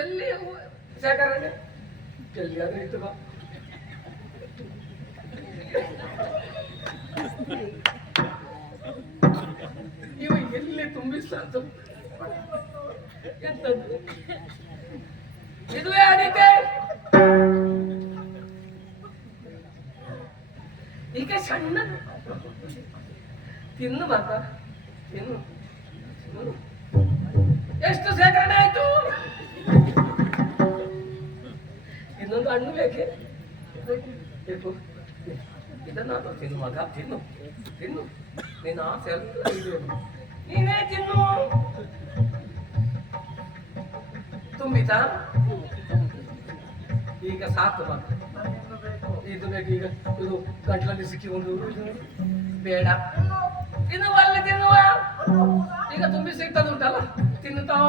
ಎಲ್ಲಿ ಶೇಖರಣೆ ಎಲ್ಲಿಯಾದ್ರೂ ಇಟ್ಟುಕೋ. ಇವ ಎಲ್ಲಿ ತುಂಬಿಸ್ತು ಎಂತದ್ದು? ಇದುವೇ ಅದಕ್ಕೆ ಈಗ ಸಣ್ಣ ತಿನ್ನು ಮಾತ ತಿನ್ನು. ಎಷ್ಟು ಶೇಖರಣೆ ಆಯ್ತು? ಇನ್ನೊಂದು ಹಣ್ಣು ಬೇಕೆ? ಬೇಕು. ಇದನ್ನ ತಿನ್ನು ಮಗ, ತಿನ್ನು ತಿನ್ನು. ನಿನ್ನ ಆಸೆ ಎಲ್ಲ ಇದೆ, ನೀನೇ ತಿನ್ನು. ತುಂಬಿತಾ? ಈಗ ಸಾಕು ಮಗ. ಇದು ಬೇಕು ಈಗ, ಇದು ಗಂಟ್ಲಲ್ಲಿ ಸಿಕ್ಕಿಕೊಂಡು ಬೇಡ. ಇನ್ನು ಅಲ್ಲಿ ತಿನ್ನುವ, ಈಗ ತುಂಬಿ ಸಿಗ್ತದುಂಟಲ್ಲ, ತಿನ್ನುತ್ತಾ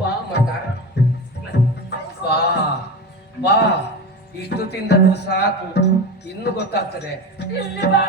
ಬಾ ಮಗ, ಬಾ ಬಾ. ಇಷ್ಟು ತಿಂದದ್ದು ಸಾಕು, ಇನ್ನು ಗೊತ್ತಾಗ್ತದೆ. ಇಲ್ಲಿ ಬಾ.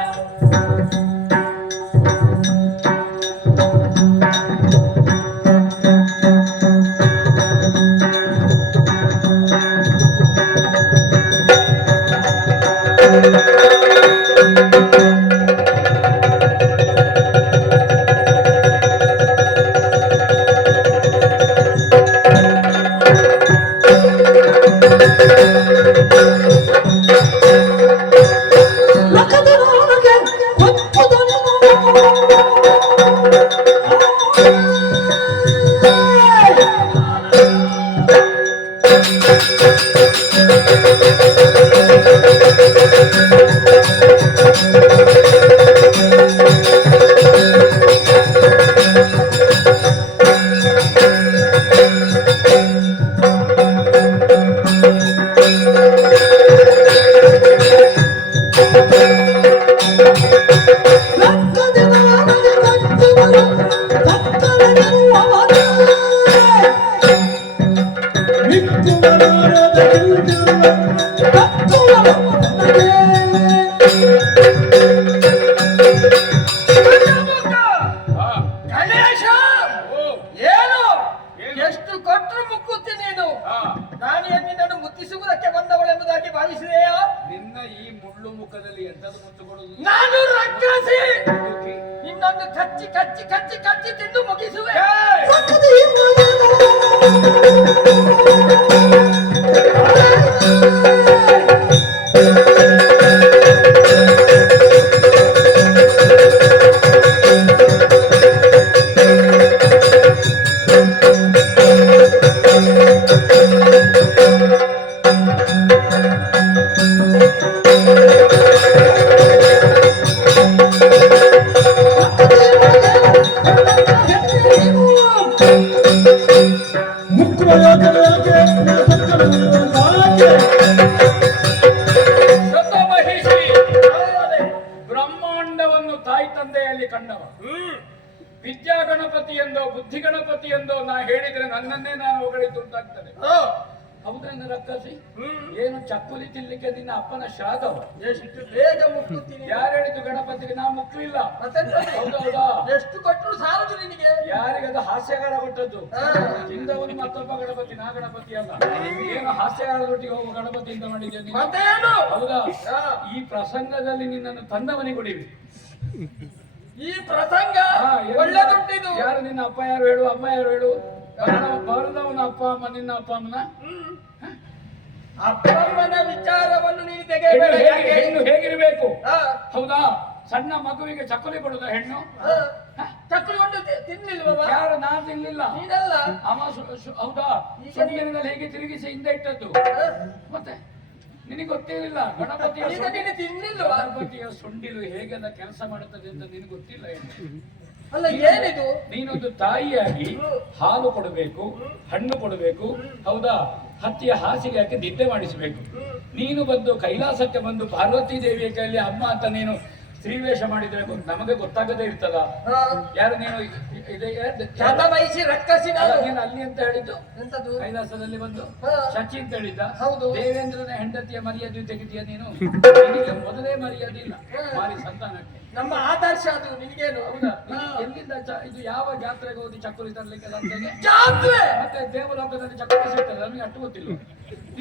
ನಾನು ರಕ್ಕಸಿ ನಿನ್ನನ್ನು ಕಚ್ಚಿ ಕಚ್ಚಿ ಕಚ್ಚಿ ಕಚ್ಚಿ ತಿಂದು ಮುಗಿಸುವೆ. ಬ್ರಹ್ಮಾಂಡವನ್ನು ತಾಯಿ ತಂದೆಯಲ್ಲಿ ಕಂಡವ. ವಿದ್ಯಾ ಗಣಪತಿ ಎಂದೋ ಬುದ್ಧಿ ಗಣಪತಿ ಎಂದೋ ನಾ ಹೇಳಿದ್ರೆ ನನ್ನನ್ನೇ ನಾನು ಹೊಗಳಿದ್ದುಂಟಾಗ್ತದೆ. ಹೌದನ್ನ ರಕ್ಕಸಿ ಏನು ಚಕ್ಕುಲಿ ತಿನ್ಲಿಕ್ಕೆ ನಿನ್ನ ಅಪ್ಪನ ಶ್ರಾದ್ದವ ಎಷ್ಟು ಬೇಗ ಮುಟ್ಟುತ್ತೀನಿ. ಯಾರು ಹೇಳಿದ್ದು ಗಣಪತಿಗೆ ನಾ ಮುಟ್ಟಲಿಲ್ಲ. ಹೌದೌದಾ? ಎಷ್ಟು ಕೊಟ್ಟರು ಸಾಲದು ನಿನಗೆ. ಯಾರಿಗದು ಹಾಸ್ಯಗಾರ ಕೊಟ್ಟದ್ದು ಇಂದವನು ಮತ್ತೊಬ್ಬ ಗಣಪತಿ, ನಾ ಗಣಪತಿ ಅಲ್ಲ. ಏನು ಹಾಸ್ಯಗಾರದೊಟ್ಟಿಗೆ ಹೋಗುವ ಗಣಪತಿ ಅಂತ ಮಾಡಿದ್ದೆ ನೀನು? ಮತ್ತೇನು? ಹೌದಾ? ಈ ಪ್ರಸಂಗದಲ್ಲಿ ನಿನ್ನನ್ನು ತಂದವನಿಗೆ ಕೊಡಿವಿ. ಈ ಪ್ರಸಂಗ ಹಾ, ಒಳ್ಳೆದುಂಟಿದು. ಯಾರು ನಿನ್ನ ಅಪ್ಪ ಯಾರು ಹೇಳು, ಅಮ್ಮ ಯಾರು ಹೇಳು? ಬರದವನ ಅಪ್ಪ ಅಮ್ಮ ನಿನ್ನ ಅಪ್ಪ ಅಮ್ಮನ ಅಪ್ಪಮ್ಮನ ವಿಚಾರವನ್ನು ನೀನು ತೆಗೆಯಬೇಡ. ಹೆಣ್ಣು ಹೇಗಿರ್ಬೇಕು? ಹಾ, ಹೌದಾ? ಸಣ್ಣ ಮಗುವಿಗೆ ಚಕ್ಕಲಿ ಕೊಡುದ ಹೆಣ್ಣು? ಹಾ. ಚಕ್ಕಲಿ ಕೊಂಡು ತಿನ್ನಿಲ್ವ? ಯಾರು? ನಾ ತಿನ್ಲಿಲ್ಲ. ನೀನಲ್ಲ. ಅವ ಹೌದಾ? ಸೊಂಡಿಲಿನಲ್ಲಿ ಹೇಗೆ ತಿರುಗಿಸಿ ಹಿಂದೆ ಇಟ್ಟದ್ದು. ಮತ್ತೆ ನಿನಗೆ ಗೊತ್ತಿರಲಿಲ್ಲ ಗಣಪತಿಯ ಈಗ ನೀನು ತಿನ್ನಿಲ್ವ? ಗಣಪತಿಯ ಸೊಂಡಿಲು ಹೇಗೆಲ್ಲ ಕೆಲಸ ಮಾಡುತ್ತದೆ ಅಂತ ನಿನಗೆ ಗೊತ್ತಿಲ್ಲ ಏನು? ಅಲ್ಲ, ಏನಿದು? ನೀನೊಂದು ತಾಯಿಯಾಗಿ ಹಾಲು ಕೊಡಬೇಕು, ಹಣ್ಣು ಕೊಡಬೇಕು, ಹೌದಾ? ಹತ್ತಿಯ ಹಾಸಿಗೆ ಹಾಕಿ ನಿದ್ದೆ ಮಾಡಿಸಬೇಕು. ನೀನು ಬಂದು ಕೈಲಾಸಕ್ಕೆ ಬಂದು ಪಾರ್ವತಿ ದೇವಿಯ ಕೈಯಲ್ಲಿ ಅಮ್ಮ ಅಂತ ನೀನು ಸ್ತ್ರೀವೇಷ ಮಾಡಿದ್ರೆ ನಮಗೆ ಗೊತ್ತಾಗದೇ ಇರ್ತದ? ಹಾ. ಯಾರು ನೀನು? ಶತವೈಸಿ ರಕ್ಕಸಿ ನಾನು. ನೀನು ಅಲ್ಲಿ ಅಂತ ಹೇಳಿದ್ದು ಎಂತದು? ಕೈಲಾಸದಲ್ಲಿ ಬಂದು ಹಾ. ಶಚಿ ಅಂತ ಹೇಳಿದ್ದ. ಹೌದು. ದೇವೇಂದ್ರನ ಹೆಂಡತಿಯ ಮರ್ಯಾದೆ ತೆಗಿತೀಯ ನೀನು? ನಿನಗೆ ಮೊದಲೇ ಮರ್ಯಾದೆ ಇಲ್ಲ ಮಾರಿ ಸಂತಾನಕ್ಕೆ. ನಮ್ಮ ಆದರ್ಶ ಅದು. ನಿನಗೇನು? ಹೌದಾ? ಎಲ್ಲಿಂದ ಇದು ಯಾವ ಜಾತ್ರೆಗೆ ಹೋಗಿ ಚಕ್ಕುಲಿ ತರ್ಲಿಕ್ಕೆ ಸಾಧ್ಯ? ಜಾತ್ರೆ ಮತ್ತೆ ದೇವಲೋಕದಲ್ಲಿ ಚಕ್ಕುಲಿ ಸಿಗ್ತದೆ ನಮಗೆ ಅಷ್ಟು ಗೊತ್ತಿಲ್ಲ.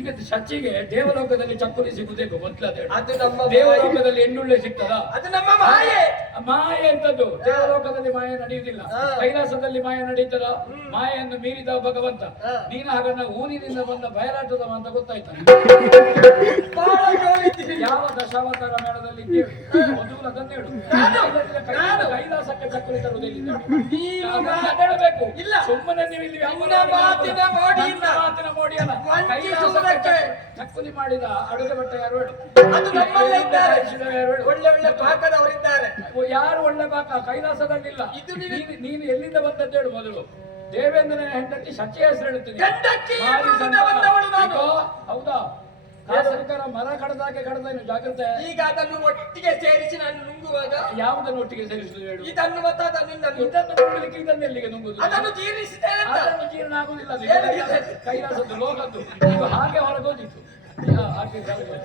ಈಗ ಶಚಿಗೆ ದೇವಲೋಕದಲ್ಲಿ ಚಕ್ಕುಲಿ ಸಿಗುವುದೇಕು ಮೊದಲೇ? ಅದು ನಮ್ಮ ದೇವಲೋಕದಲ್ಲಿ ಎಣ್ಣುಳ್ಳೆ ಸಿಗ್ತದ? ಅದು ನಮ್ಮ ಮಾಯೆ. ಮಾಯೆ ಎಂತದ್ದು? ದೇವಲೋಕದಲ್ಲಿ ಮಾಯೆ ನಡೆಯುವುದಿಲ್ಲ. ಹಾ. ಕೈಲಾಸದಲ್ಲಿ ಮಾಯೆ ನಡೀತದ? ಮಾಯೆಯನ್ನು ಮೀರಿದ ಭಗವಂತ. ಹಾ. ನೀನು ಹಾಗನ್ನ ಊರಿನಿಂದ ಬಂದ ಬಯಲಾಟದವ ಅಂತ ಗೊತ್ತಾಯ್ತ? ಬಹಳ ಜೋರಿದ್ದೀರಿ. ಯಾವ ದಶಾವತಾರ ಮೇಳದಲ್ಲಿ ಇದ್ದೇವೆ? ಮೊದಲು ಅದನ್ನ ಹೇಳು. ಕೈಲಾಸಕ್ಕೆ ಚಕ್ಕುಲಿ ತರುವುದಿಲ್ಲ. ನೀನು ಹೇಳಬೇಕು. ಇಲ್ಲ. ಸುಮ್ಮನೆ ನೀವು ಇಲ್ಲಿ ನಿನ್ನ ಮಾತಿನ ಮೋಡಿ ಇಲ್ಲ. ನನ್ನ ಮಾತಿನ ಮೋಡಿ ಅಲ್ಲ. ವಂಚಿಸುವುದಕ್ಕೆ ಚಕ್ಕುಲಿ ಮಾಡಿದ ಅಡುಗೆ ಭಟ್ಟ ಯಾರು ಹೇಳು? ಅದು ನಮ್ಮಲ್ಲೇ ಇದ್ದಾರೆ. ಯಾರು ಹೇಳು? ಒಳ್ಳೆ ಒಳ್ಳೆ ಪಾಕದವರಿದ್ದಾರೆ. ಯಾರು ಒಳ್ಳೆ ಪಾಕ? ಕೈಲಾಸದಲ್ಲಿಲ್ಲ. ಇದು ನೀನು ಎಲ್ಲಿಂದ ಬಂದದ್ದು ಹೇಳು ಮೊದಲು. ದೇವೇಂದ್ರನ ಹೆಂಡತಿ ಶಚಿ ಹೆಸರು ಹೇಳ್ತೀನಿ. ಗಂಡಕ್ಕಿ ಭಾರಿ ಮೃಗದ ಸಂತಾನ. ಬಂದವಳು ನಾನು. ಇಗೋ, ಹೌದಾ? ಕಾಸರಕರ ಮರ ಕಡದಾಗೆ ಕಡದೇನು ಜಾಗ್ರತೆ. ಈಗ ಅದನ್ನು ಒಟ್ಟಿಗೆ ಸೇರಿಸಿ ನಾನು ನುಂಗುವಾಗ ಯಾವುದನ್ನು ಒಟ್ಟಿಗೆ ಸೇರಿಸುದು ಹೇಳು? ಇದನ್ನು ಮತ್ತು ಅದನ್ನು ಇದನ್ನು ನುಂಗಲಿಕ್ಕೆ ಇದನ್ನು ಎಲ್ಲಿಗೆ ನುಂಗುದು? ಅದನ್ನು ಜೀರ್ಣಿಸಿದ್ದೇನೆ ಅಂತ. ಅದನ್ನು ಜೀರ್ಣ ಆಗುದಿಲ್ಲ ಅದು. ಏನು ಇಲ್ಲ. ಕೈಲಾಸದ್ದು ಲೋಕದ್ದು ಇದು ಹಾಗೆ ಹೊರಗೋದಿತ್ತು. ಹಾಗೆ ಹೇಳಿದ್ದಾನೆ.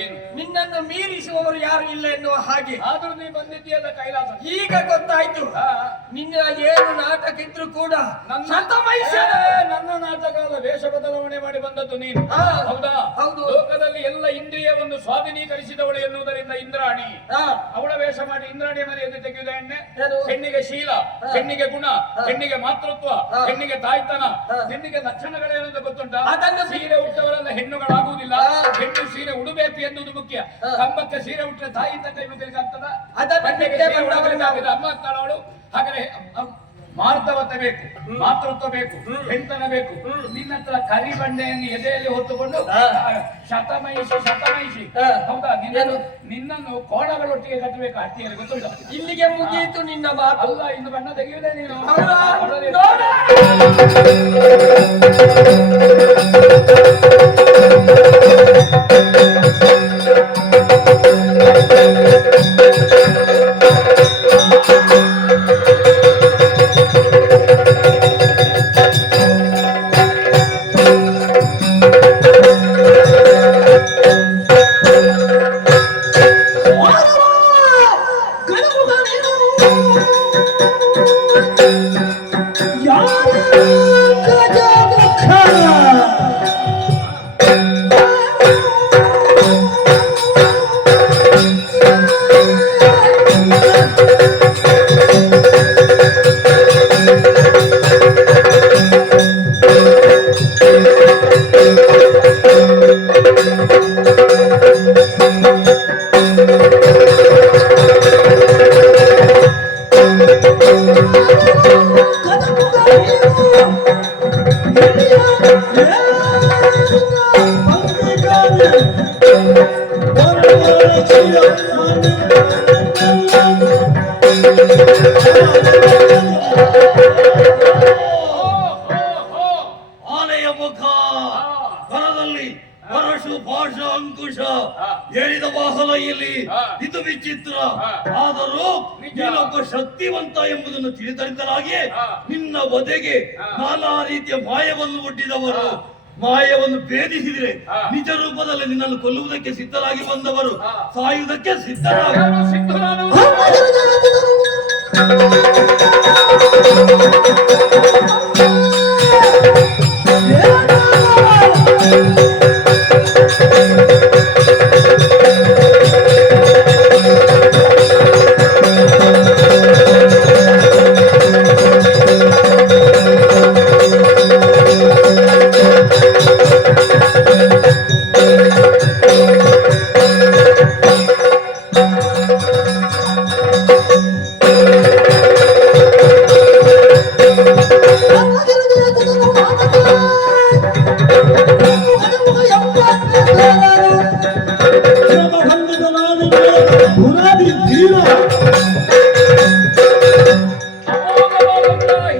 ಏನು? ನಿನ್ನನ್ನು ಮೀರಿಸುವವರು ಯಾರು ಇಲ್ಲ ಎನ್ನುವ ಹಾಗೆ. ಆದ್ರೂ ನೀ ಬಂದಿದ್ದೀಯಲ್ಲ ಕೈಲಾಸ. ಈಗ ಗೊತ್ತಾಯ್ತು. ನಿನ್ನ ಏನು ನಾಟಕ ಇದ್ರು ಕೂಡ ನನ್ನ ನಾಟಕ ಅಲ್ಲ, ವೇಷ ಬದಲಾವಣೆ ಮಾಡಿ ಬಂದದ್ದು ನೀನು. ಹೌದಾ? ಹೌದು. ಲೋಕದಲ್ಲಿ ಎಲ್ಲ ಇಂದ್ರಿಯವನ್ನು ಸ್ವಾಧೀನೀಕರಿಸಿದವಳು ಎನ್ನುವುದರಿಂದ ಇಂದ್ರಾಣಿ. ಅವಳ ವೇಷ ಮಾಡಿ ಇಂದ್ರಾಣಿ ಮನೆಯಲ್ಲಿ ತೆಗೆಯುವುದ ಎಣ್ಣೆ. ಹೆಣ್ಣಿಗೆ ಶೀಲ, ಹೆಣ್ಣಿಗೆ ಗುಣ, ಹೆಣ್ಣಿಗೆ ಮಾತೃತ್ವ, ಹೆಣ್ಣಿಗೆ ತಾಯ್ತನ, ಹೆಣ್ಣಿಗೆ ಲಕ್ಷಣಗಳೇನೆಂದು ಗೊತ್ತುಂಟ? ಅದನ್ನು ಸೀರೆ ಉಟ್ಟವರೆಲ್ಲ ಹೆಣ್ಣುಗಳಾಗುವುದಿಲ್ಲ. ಹೆಣ್ಣು ಸೀರೆ ಉಡಬೇಕು ಎನ್ನುವುದು ಮುಖ್ಯ. ಕಂಬಕ್ಕೆ ಸೀರೆ ಉಟ್ಟರೆ ತಾಯಿ ಅಂತ ಕೈ ಮುಖಲಿಕ್ಕೆ ಆಗ್ತದ? ಅಮ್ಮ ತಾಳವಳು. ಹಾಗಾದ್ರೆ ಮಾರ್ತವತ ಬೇಕು, ಮಾತೃತ್ವ ಬೇಕು, ಹೆಣ್ತನ ಬೇಕು. ನಿನ್ನ ಹತ್ರ ಕರಿ ಬಂಡೆಯನ್ನು ಎದೆಯಲ್ಲಿ ಹೊತ್ತುಕೊಂಡು ಶತಮೈಷಿ ಹೌದಾ? ನಿನ್ನನ್ನು ಕೋಣಗಳೊಟ್ಟಿಗೆ ಕಟ್ಟಬೇಕು ಹಟ್ಟಿಯಲ್ಲಿ, ಗೊತ್ತುಂಟ? ಇಲ್ಲಿಗೆ ಮುಗಿಯಿತು ನಿನ್ನ ಮಾತು. ಅಲ್ಲ, ಇನ್ನು ಬಣ್ಣ ತೆಗೆಯುವುದೇ ನೀನು. ಆನೆಯ ಮುಖ ಕರದಲ್ಲಿ ಪರಶು ಪಾಶ ಅಂಕುಶ ಏರಿದ ಬಾಹಲೆಯಲ್ಲಿ ಇದು ವಿಚಿತ್ರ. ಆದರೂ ನೀನೊಬ್ಬ ಶಕ್ತಿವಂತ ಎಂಬುದನ್ನು ತಿಳಿದರಿದ್ದರಾಗಿಯೇ ನಿನ್ನ ಬದೆಗೆ ನಾನಾ ರೀತಿಯ ಮಾಯವನ್ನು ಒಡ್ಡಿದವರು, ಮಾಯವನ್ನು ಭೇದಿಸಿದರೆ ನಿಜ ರೂಪದಲ್ಲಿ ನಿನ್ನನ್ನು ಕೊಲ್ಲುವುದಕ್ಕೆ ಸಿದ್ಧರಾಗಿ ಬಂದವರು ಸಾಯುವುದಕ್ಕೆ ಸಿದ್ಧರಾಗಿ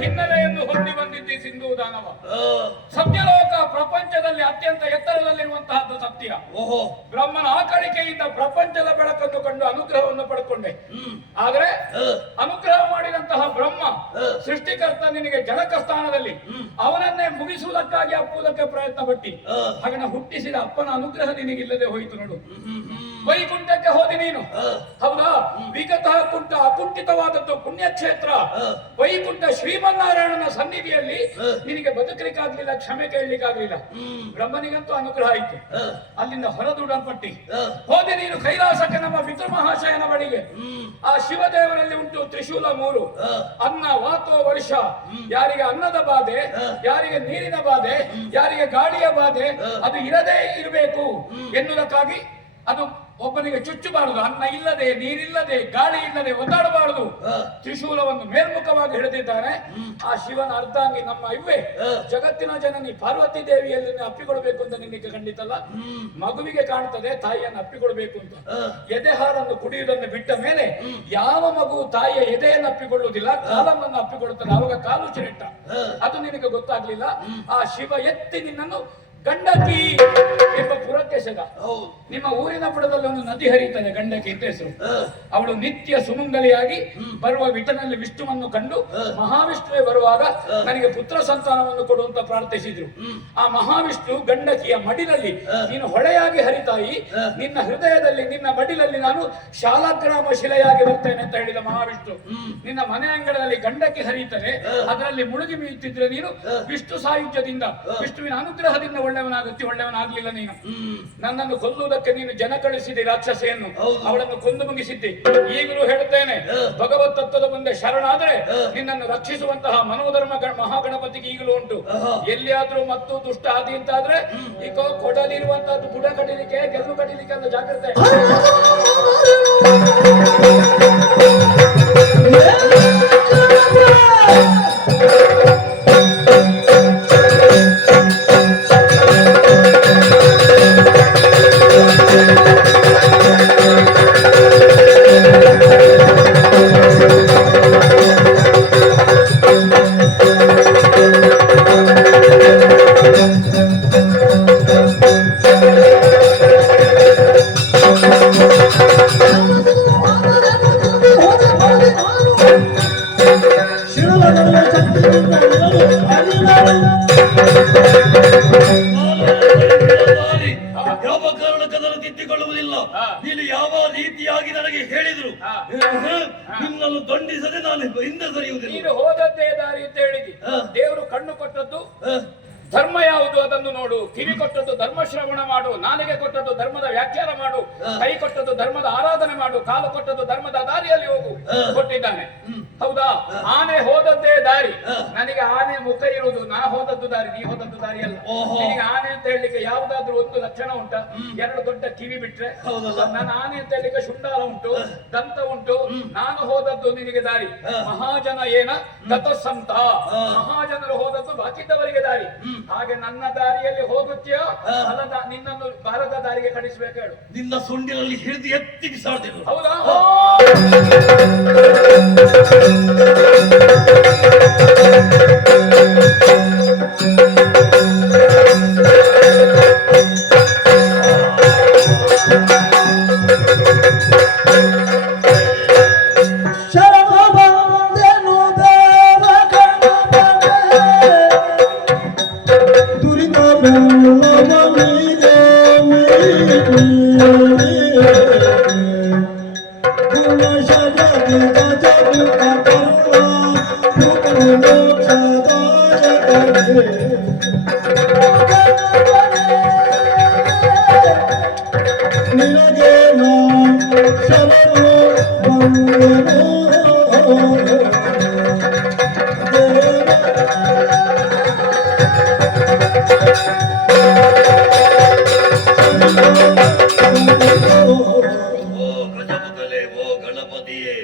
ಹಿನ್ನೆಲೆಯನ್ನು ಹೊಂದಿ ಬಂದಿದ್ದೆ ಸಿಂಧೂ ದಾನವ. ಸತ್ಯಲೋಕ ಪ್ರಪಂಚದಲ್ಲಿ ಅತ್ಯಂತ ಎತ್ತರದಲ್ಲಿರುವಂತಹದ್ದು ಸತ್ಯ. ಓಹೋ, ಬ್ರಹ್ಮನ ಆಕಳಿಕೆಯಿಂದ ಪ್ರಪಂಚದ ಬೆಳಕನ್ನು ಕಂಡು ಅನುಗ್ರಹವನ್ನು ಪಡ್ಕೊಂಡೆ. ಆದರೆ ಅನುಗ್ರಹ ಮಾಡಿದಂತಹ ಬ್ರಹ್ಮ ಸೃಷ್ಟಿಕರ್ತ ನಿನಗೆ ಜನಕ ಸ್ಥಾನದಲ್ಲಿ ಅವನನ್ನೇ ಮುಗಿಸುವುದಕ್ಕಾಗಿ ಅಪ್ಪುವುದಕ್ಕೆ ಪ್ರಯತ್ನ ಪಟ್ಟಿ. ಹಾಗೆ ಹುಟ್ಟಿಸಿದ ಅಪ್ಪನ ಅನುಗ್ರಹ ನಿನಗಿಲ್ಲದೆ ಹೋಯಿತು ನೋಡು. ವೈಕುಂಠಕ್ಕೆ ಹೋದಿ ನೀನು, ಹೌದಾ? ವಿಗತ ಕುಂಠ ಅಕುಂಠಿತವಾದದ್ದು ಪುಣ್ಯಕ್ಷೇತ್ರ ವೈಕುಂಠ. ಶ್ರೀಮನ್ನಾರಾಯಣನ ಸನ್ನಿಧಿಯಲ್ಲಿ ನಿನಗೆ ಬದುಕಲಿಕ್ಕಾಗ್ಲಿಲ್ಲ, ಕ್ಷಮೆ ಕೇಳಲಿಕ್ಕಾಗ್ಲಿಲ್ಲ. ಬ್ರಹ್ಮನಿಗಂತೂ ಅನುಗ್ರಹ ಆಯ್ತು. ಅಲ್ಲಿಂದ ಹೊರದೂಡಲ್ಪಟ್ಟಿ ಹೋದೆ ನೀನು ಕೈಲಾಸಕ್ಕೆ, ನಮ್ಮ ಪಿತೃಮಹಾಶಯನ ಬಳಿಗೆ. ಆ ಶಿವದೇವರಲ್ಲಿ ಉಂಟು ತ್ರಿಶೂಲ 3, ಅನ್ನ ವಾತೋ ವರ್ಷ. ಯಾರಿಗೆ ಅನ್ನದ ಬಾಧೆ, ಯಾರಿಗೆ ನೀರಿನ ಬಾಧೆ, ಯಾರಿಗೆ ಗಾಳಿಯ ಬಾಧೆ, ಅದು ಇರದೇ ಇರಬೇಕು ಎನ್ನುವುದಕ್ಕಾಗಿ ಅದು ಒಬ್ಬನಿಗೆ ಚುಚ್ಚಬಾರದು. ಅನ್ನ ಇಲ್ಲದೆ, ನೀರಿಲ್ಲದೆ, ಗಾಳಿ ಇಲ್ಲದೆ ಒದ್ದಾಡಬಾರದು. ತ್ರಿಶೂಲವನ್ನು ಮೇಲ್ಮುಖವಾಗಿ ಹಿಡಿದಿದ್ದಾನೆ. ಆ ಶಿವನ ಅರ್ಧಾಂಗಿ ನಮ್ಮ ಇವ್ವೆ ಜಗತ್ತಿನ ಜನನಿ ಪಾರ್ವತಿ ದೇವಿಯಲ್ಲಿ ಅಪ್ಪಿಕೊಳ್ಬೇಕು ಅಂತ ನಿನಗೆ ಖಂಡಿತಲ್ಲ. ಮಗುವಿಗೆ ಕಾಣ್ತದೆ ತಾಯಿಯನ್ನು ಅಪ್ಪಿಕೊಳ್ಬೇಕು ಅಂತ. ಎದೆಹಾರನ್ನು ಕುಡಿಯುವುದನ್ನು ಬಿಟ್ಟ ಮೇಲೆ ಯಾವ ಮಗು ತಾಯಿಯ ಎದೆಯನ್ನು ಅಪ್ಪಿಕೊಳ್ಳುವುದಿಲ್ಲ, ಕಾಲವನ್ನು ಅಪ್ಪಿಕೊಳ್ಳುತ್ತದೆ. ಆವಾಗ ಕಾಲು ಚಿರಿಟ್ಟ. ಅದು ನಿನಗೆ ಗೊತ್ತಾಗ್ಲಿಲ್ಲ. ಆ ಶಿವ ಎತ್ತಿ ನಿನ್ನನ್ನು ಗಂಡಕಿ ಎಂಬ ಪುರಕ್ಕೆ ಸೆದ. ನಿಮ್ಮ ಊರಿನ ಬುಡದಲ್ಲಿ ಒಂದು ನದಿ ಹರಿಯುತ್ತದೆ, ಗಂಡಕಿ ಅಂತ ಹೆಸರು. ಅವಳು ನಿತ್ಯ ಸುಮಂಗಲಿಯಾಗಿ ಬರುವ ವಿಟನಲ್ಲಿ ವಿಷ್ಣುವನ್ನು ಕಂಡು ಮಹಾವಿಷ್ಣುವೇ ಬರುವಾಗ ನನಗೆ ಪುತ್ರ ಸಂತಾನವನ್ನು ಕೊಡುವಂತ ಪ್ರಾರ್ಥಿಸಿದ್ರು. ಆ ಮಹಾವಿಷ್ಣು ಗಂಡಕಿಯ ಮಡಿಲಲ್ಲಿ ನೀನು ಹೊಳೆಯಾಗಿ ಹರಿತಾಯಿ, ನಿನ್ನ ಹೃದಯದಲ್ಲಿ ನಿನ್ನ ಮಡಿಲಲ್ಲಿ ನಾನು ಶಾಲಾಗ್ರಾಮ ಶಿಲೆಯಾಗಿ ಬರ್ತೇನೆ ಅಂತ ಹೇಳಿದ ಮಹಾವಿಷ್ಣು. ನಿನ್ನ ಮನೆ ಅಂಗಳದಲ್ಲಿ ಗಂಡಕಿ ಹರಿಯುತ್ತದೆ, ಅದರಲ್ಲಿ ಮುಳುಗಿ ಮೀಯುತ್ತಿದ್ರೆ ನೀನು ವಿಷ್ಣು ಸಾಯುಜ್ಯದಿಂದ, ವಿಷ್ಣುವಿನ ಅನುಗ್ರಹದಿಂದ ಒಳ್ಳೆಯವನಾಗ್ಲಿಲ್ಲ. ನೀನು ನನ್ನನ್ನು ಕೊಲ್ಲುವುದಕ್ಕೆ ನೀನು ಜನ ಕಳಿಸಿದೆ ರಾಕ್ಷಸೆಯನ್ನು, ಅವಳನ್ನು ಕೊಂದು ಮುಗಿಸಿದ್ದೆ. ಈಗಲೂ ಹೇಳುತ್ತೇನೆ, ಭಗವತ್ ತತ್ವದ ಮುಂದೆ ಶರಣಾದರೆ ನಿನ್ನನ್ನು ರಕ್ಷಿಸುವಂತಹ ಮನೋಧರ್ಮ ಮಹಾಗಣಪತಿಗೆ ಈಗಲೂ ಉಂಟು. ಎಲ್ಲಿಯಾದ್ರೂ ಮತ್ತು ದುಷ್ಟ ಆದಿ ಅಂತಾದ್ರೆ ಈಗ ಕೊಡಲಿರುವಂತಹದ್ದು ಬುಡ ಕಡಿಲಿಕ್ಕೆ, ಗೆಲ್ಲು ಕಡಿಲಿಕ್ಕೆ ಅಂತ ಜಾಗ್ರತೆ. ಯಾವ ಕಾರಣಕ್ಕದನ್ನು ತಿದ್ದಿಕೊಳ್ಳುವುದಿಲ್ಲ. ನೀನು ಯಾವ ರೀತಿಯಾಗಿ ನನಗೆ ಹೇಳಿದ್ರು ನಿನ್ನನ್ನು ದಂಡಿಸದೆ ನಾನು ಹಿಂದೆ ಸರಿಯುವುದಿಲ್ಲ. ನೀನು ಹೋದದ್ದೇ ದಾರಿ ಅಂತ ಹೇಳಿದಿ. ದೇವರು ಕಣ್ಣು ಕೊಟ್ಟದ್ದು ಧರ್ಮ ಯಾವುದು ಅದನ್ನು ನೋಡು, ಕಿವಿ ಕೊಟ್ಟದ್ದು ಧರ್ಮ ಶ್ರವಣ ಮಾಡು, ನಾಲಿಗೆ ಕೊಟ್ಟದ್ದು ಧರ್ಮದ ವ್ಯಾಖ್ಯಾನ ಮಾಡು, ಕೈ ಕೊಟ್ಟದ್ದು ಧರ್ಮದ ಆರಾಧನೆ ಮಾಡು, ಕಾಲು ಕೊಟ್ಟದ್ದು ಧರ್ಮದ ದಾರಿಯಲ್ಲಿ ಹೋಗು ಕೊಟ್ಟಿದ್ದಾನೆ. ಹೌದಾ? ಆನೆ ಹೋದದ್ದೇ ದಾರಿ. ನನಗೆ ಆನೆ ಮುಖ ಇರುವುದು, ನಾ ಹೋದದ್ದು ದಾರಿ, ನೀ ಹೋದದ್ದು ದಾರಿ ಅಲ್ಲ. ನಿನಗೆ ಆನೆ ಅಂತ ಹೇಳಲಿಕ್ಕೆ ಯಾವ್ದಾದ್ರು ಒಂದು ಲಕ್ಷಣ ಉಂಟ? 2 ದೊಡ್ಡ ಕಿವಿ ಬಿಟ್ರೆ ನಾನು ಆನೆ ಅಂತ ಹೇಳಲಿಕ್ಕೆ ಶುಂಡಾಲ ಉಂಟು, ದಂತ ಉಂಟು. ನಾನು ಹೋದದ್ದು ನಿನಗೆ ದಾರಿ. ಮಹಾಜನ ಏನ ತತಸ್ಸಂತ, ಮಹಾಜನರು ಹೋದದ್ದು ಬಾಕಿದ್ದವರಿಗೆ ದಾರಿ. ಹಾಗೆ ನನ್ನ ದಾರಿಯಲ್ಲಿ ಹೋಗುತ್ತೀಯೋ ಅಲ್ಲದ ನಿನ್ನನ್ನು ಭಾರತ ದಾರಿಗೆ ಕಳಿಸ್ಬೇಕು ಹೇಳು. ನಿನ್ನ ಸೊಂಡಿಲಲ್ಲಿ ಹಿಡಿದು ಎತ್ತಿ ಬಿಸಾಡ್ತೇನೆ. ಹೌದಾ? ಶರಣ ಬಂದೆನು ದೇವ ಗಣಪನೇ, ದುರಿತ ಬೆಲ್ಲವನಿಗೆ ಗುಣಶಗದಿ ಗಜಮುಖ ಕರುಣ ಮೋಕ್ಷದಾಯಕನೇ. ನಿನಗೆ ನಾ ಶರಣು ಬಂದೆನು ಓ ಗಜಮುಖಲೆ, ಓ ಗಣಪತಿಯೇ,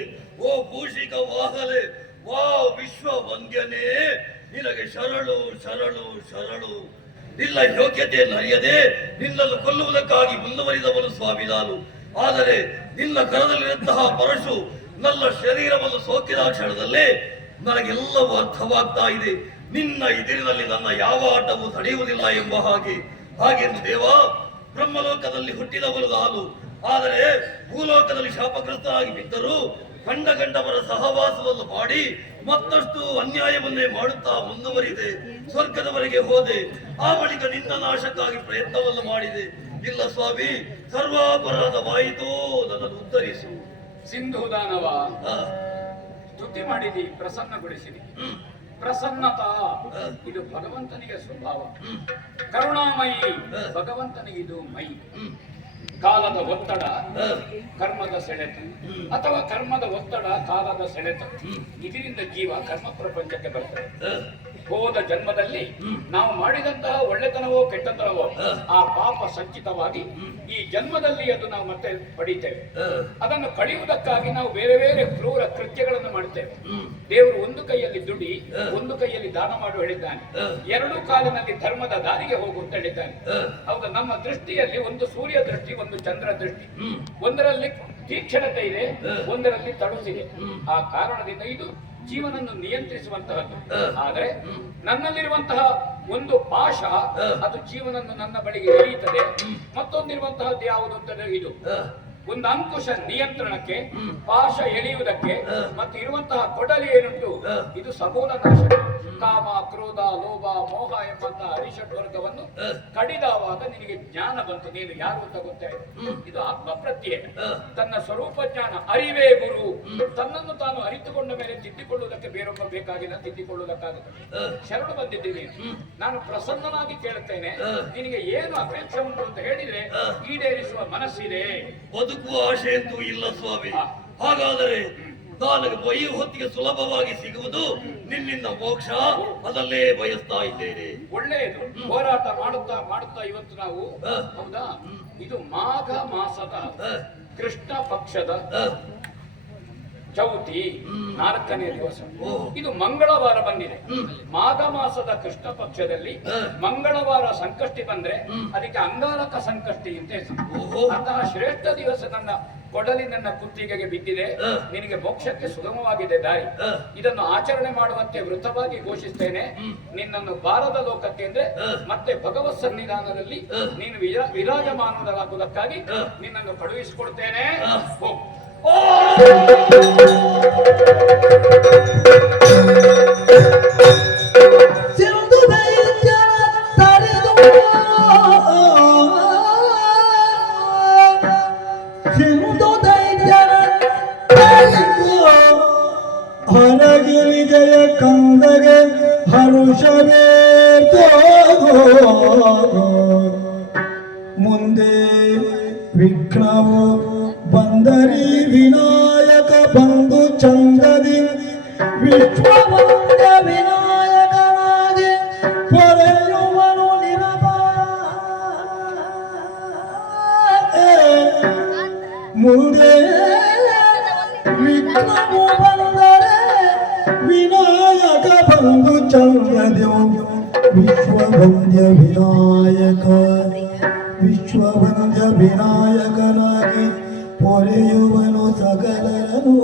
ಓ ಭೂಷಿಕ ವಾಹಲೆ, ವಾ ವಿಶ್ವ ವಂದ್ಯನೇ, ನಿನಗೆ ಶರಣು ಶರಣು ಶರಣು. ನಿನ್ನ ಯೋಗ್ಯತೆಯನ್ನು ಅರಿಯದೆ ನಿನ್ನನ್ನು ಕೊಲ್ಲುವುದಕ್ಕಾಗಿ ಮುಂದುವರಿದವನು ಸ್ವಾಮಿ ನಾನು. ಆದರೆ ನಿನ್ನ ಕರದಲ್ಲಿರುವಂತಹ ಪರಶು ನನ್ನ ಶರೀರವನ್ನು ಸೋಕಿದ ಕ್ಷಣದಲ್ಲೇ ನನಗೆಲ್ಲವೂ ಅರ್ಥವಾಗ್ತಾ ಇದೆ. ನಿನ್ನ ಎದುರಿನಲ್ಲಿ ನನ್ನ ಯಾವ ಆಟವೂ ತಡೆಯುವುದಿಲ್ಲ ಎಂಬ ಹಾಗೆಂದು ದೇವ, ಬ್ರಹ್ಮಲೋಕದಲ್ಲಿ ಹುಟ್ಟಿದವನು ನಾನು. ಆದರೆ ಭೂಲೋಕದಲ್ಲಿ ಶಾಪಗ್ರಸ್ತರಾಗಿ ಬಿದ್ದರೂ ಕಂಡವರ ಸಹವಾಸವನ್ನು ಮಾಡಿ ಮತ್ತಷ್ಟು ಅನ್ಯಾಯವನ್ನೇ ಮಾಡುತ್ತಾ ಮುಂದುವರಿದೆ. ಸ್ವರ್ಗದವರೆಗೆ ಹೋದೆ, ಆ ಬಳಿಕ ನಿನ್ನ ನಾಶಕ್ಕಾಗಿ ಪ್ರಯತ್ನವನ್ನು ಮಾಡಿದೆ. ಇಲ್ಲ ಸ್ವಾಮಿ, ಸರ್ವಾಪರಾಧವಾಯಿತೋ, ನನ್ನನ್ನು ಉದ್ಧರಿಸು. ಸಿಂಧುದಾನವ ಆ, ಸ್ತುತಿ ಮಾಡಿದಿ, ಪ್ರಸನ್ನಗೊಳಿಸಿದಿ. ಪ್ರಸನ್ನತಾ ಇದು ಭಗವಂತನಿಗೆ ಸ್ವಭಾವ. ಕರುಣಾಮಯಿ ಭಗವಂತನಿಗೆ ಇದು ಮೈ. ಕಾಲದ ಒತ್ತಡ ಕರ್ಮದ ಸೆಳೆತ, ಅಥವಾ ಕರ್ಮದ ಒತ್ತಡ ಕಾಲದ ಸೆಳೆತ, ಇದರಿಂದ ಜೀವ ಕರ್ಮ ಪ್ರಪಂಚಕ್ಕೆ ಬರ್ತದೆ. ಹೋದ ಜನ್ಮದಲ್ಲಿ ನಾವು ಮಾಡಿದಂತಹ ಒಳ್ಳೆತನವೋ ಕೆಟ್ಟತನವೋ ಆ ಪಾಪ ಸಂಚಿತವಾಗಿ ಈ ಜನ್ಮದಲ್ಲಿ ಅದು ನಾವು ಮತ್ತೆ ಪಡಿತೇವೆ. ಅದನ್ನು ಕಳೆಯುವುದಕ್ಕಾಗಿ ನಾವು ಬೇರೆ ಬೇರೆ ಕ್ರೂರ ಕೃತ್ಯಗಳನ್ನು ಮಾಡುತ್ತೇವೆ. ದೇವರು ಒಂದು ಕೈಯಲ್ಲಿ ದುಡಿ, ಒಂದು ಕೈಯಲ್ಲಿ ದಾನ ಮಾಡು ಹೇಳಿದ್ದಾನೆ. ಎರಡೂ ಕಾಲಿನಲ್ಲಿ ಧರ್ಮದ ದಾರಿಗೆ ಹೋಗು ಅಂತ ಹೇಳಿದ್ದಾನೆ. ಹೌದಾ? ನಮ್ಮ ದೃಷ್ಟಿಯಲ್ಲಿ ಒಂದು ಸೂರ್ಯ ದೃಷ್ಟಿ, ಒಂದು ಚಂದ್ರ ದೃಷ್ಟಿ. ಒಂದರಲ್ಲಿ ತೀಕ್ಷ್ಣತೆ ಇದೆ, ಒಂದರಲ್ಲಿ ತಡುಸಿದೆ. ಆ ಕಾರಣದಿಂದ ಇದು ಜೀವನನ್ನು ನಿಯಂತ್ರಿಸುವಂತಹದ್ದು. ಆದರೆ ನನ್ನಲ್ಲಿರುವಂತಹ ಒಂದು ಪಾಶ ಅದು ಜೀವನನ್ನು ನನ್ನ ಬಳಿಗೆ ಎಳೆಯುತ್ತದೆ. ಮತ್ತೊಂದಿರುವಂತಹದ್ದು ಯಾವುದು ಅಂತಂದ್ರೆ ಇದು ಒಂದು ಅಂಕುಶ ನಿಯಂತ್ರಣಕ್ಕೆ, ಪಾಶ ಎಳೆಯುವುದಕ್ಕೆ, ಮತ್ತು ಇರುವಂತಹ ಕೊಡಲಿ ಏನುಂಟು ಇದು ಸಮೂಲ ನಾಶ. ಕಾಮ, ಕ್ರೋಧ, ಲೋಭ, ಮೋಹ ಎಂಬಂತಹ ಅರಿಷಡ್ ವರ್ಗವನ್ನು ಕಡಿದಾವಾಗ ನಿನಗೆ ಜ್ಞಾನ ಬಂತು, ನೀನು ಯಾರು ಅಂತ ಗೊತ್ತಾಯಿತು. ಇದು ಆತ್ಮ ಪ್ರತ್ಯಯ, ತನ್ನ ಸ್ವರೂಪ ಜ್ಞಾನ, ಅರಿವೇ ಗುರು. ತನ್ನನ್ನು ತಾನು ಅರಿತುಕೊಂಡ ಮೇಲೆ ತಿದ್ದಿಕೊಳ್ಳುವುದಕ್ಕೆ ಬೇರೊಬ್ಬ ಬೇಕಾಗಿಲ್ಲ, ತಿದ್ದಿಕೊಳ್ಳುವುದಕ್ಕಾಗುತ್ತೆ. ಶರಣು ಬಂದಿದ್ದೀನಿ, ನಾನು ಪ್ರಸನ್ನನಾಗಿ ಕೇಳುತ್ತೇನೆ, ನಿನಗೆ ಏನು ಅಪೇಕ್ಷೆ ಉಂಟು ಅಂತ ಹೇಳಿದ್ರೆ ಈಡೇರಿಸುವ ಮನಸ್ಸಿದೆ. ಬದುಕುವ ಆಶೆ ಅಂತೂ ಇಲ್ಲ ಸ್ವಾಮಿ. ಹಾಗಾದರೆ ನನಗೆ ಬೈಯು ಹೊತ್ತಿಗೆ ಸುಲಭವಾಗಿ ಸಿಗುವುದು ನಿನ್ನಿಂದ ಮೋಕ್ಷ, ಅದಲ್ಲೇ ಬಯಸ್ತಾ ಇದ್ದೇನೆ. ಒಳ್ಳೆಯದು. ಹೋರಾಟ ಮಾಡುತ್ತಾ ಮಾಡುತ್ತಾ ಇವತ್ತು ನಾವು, ಹೌದಾ, ಇದು ಮಾಘ ಮಾಸದ ಕೃಷ್ಣ ಪಕ್ಷದ ಚೌತಿ 4ನೇ ದಿವಸ. ಇದು ಮಂಗಳವಾರ ಬಂದಿದೆ. ಮಾಘ ಮಾಸದ ಕೃಷ್ಣ ಪಕ್ಷದಲ್ಲಿ ಮಂಗಳವಾರ ಸಂಕಷ್ಟಿ ಬಂದ್ರೆ ಅದಕ್ಕೆ ಅಂಗಾರಕ ಸಂಕಷ್ಟಿ ಅಂತ ಹೆಸರು. ಅಂತಹ ಶ್ರೇಷ್ಠ ದಿವಸ ನನ್ನ ಕೊಡಲಿ ನನ್ನ ಕುತ್ತಿಗೆಗೆ ಬಿದ್ದಿದೆ. ನಿನಗೆ ಮೋಕ್ಷಕ್ಕೆ ಸುಗಮವಾಗಿದೆ ದಾರಿ. ಇದನ್ನು ಆಚರಣೆ ಮಾಡುವಂತೆ ವೃತವಾಗಿ ಘೋಷಿಸ್ತೇನೆ. ನಿನ್ನನ್ನು ಬಾರದ ಲೋಕಕ್ಕೆ ಅಂದ್ರೆ ಮತ್ತೆ ಭಗವತ್ ಸನ್ನಿಧಾನದಲ್ಲಿ ನೀನು ವಿರಾಜಮಾನರಾಗುವುದಕ್ಕಾಗಿ ನಿನ್ನನ್ನು ಕಳುಹಿಸಿಕೊಡ್ತೇನೆ. ಹೋಗು. ಸಿಂಧು ದೈತ್ಯನ ತಡೆದು, ಸಿಂಧು ದೈತ್ಯನ ತಡೆದು, ಹರಗಿರಿ ಜಯ ಕಂದಗೆ ಹರುಷವೇತೋ. ಮುಂದೆ ವಿಘ್ನವು ಬಂದರಿ ವಿನಾಯಕ ಬಂಧು ಚಂದದಿ, ವಿಶ್ವವಂದ್ಯ ವಿನಾಯಕನಾಗಿ ಪೊರೆಯುವನು ನಿರಪ. ಮುಂದೆ ವಿಘ್ನವು ಬಂದರೆ ವಿನಾಯಕ ಬಂಧು ಚಂದದಿ, ವಿಶ್ವವಂದ್ಯ ವಿನಾಯಕ, ವಿಶ್ವವಂದ್ಯ ವಿನಾಯಕನಾಗಿ ಪೊರೆಯುವನು ಸಕಲರನು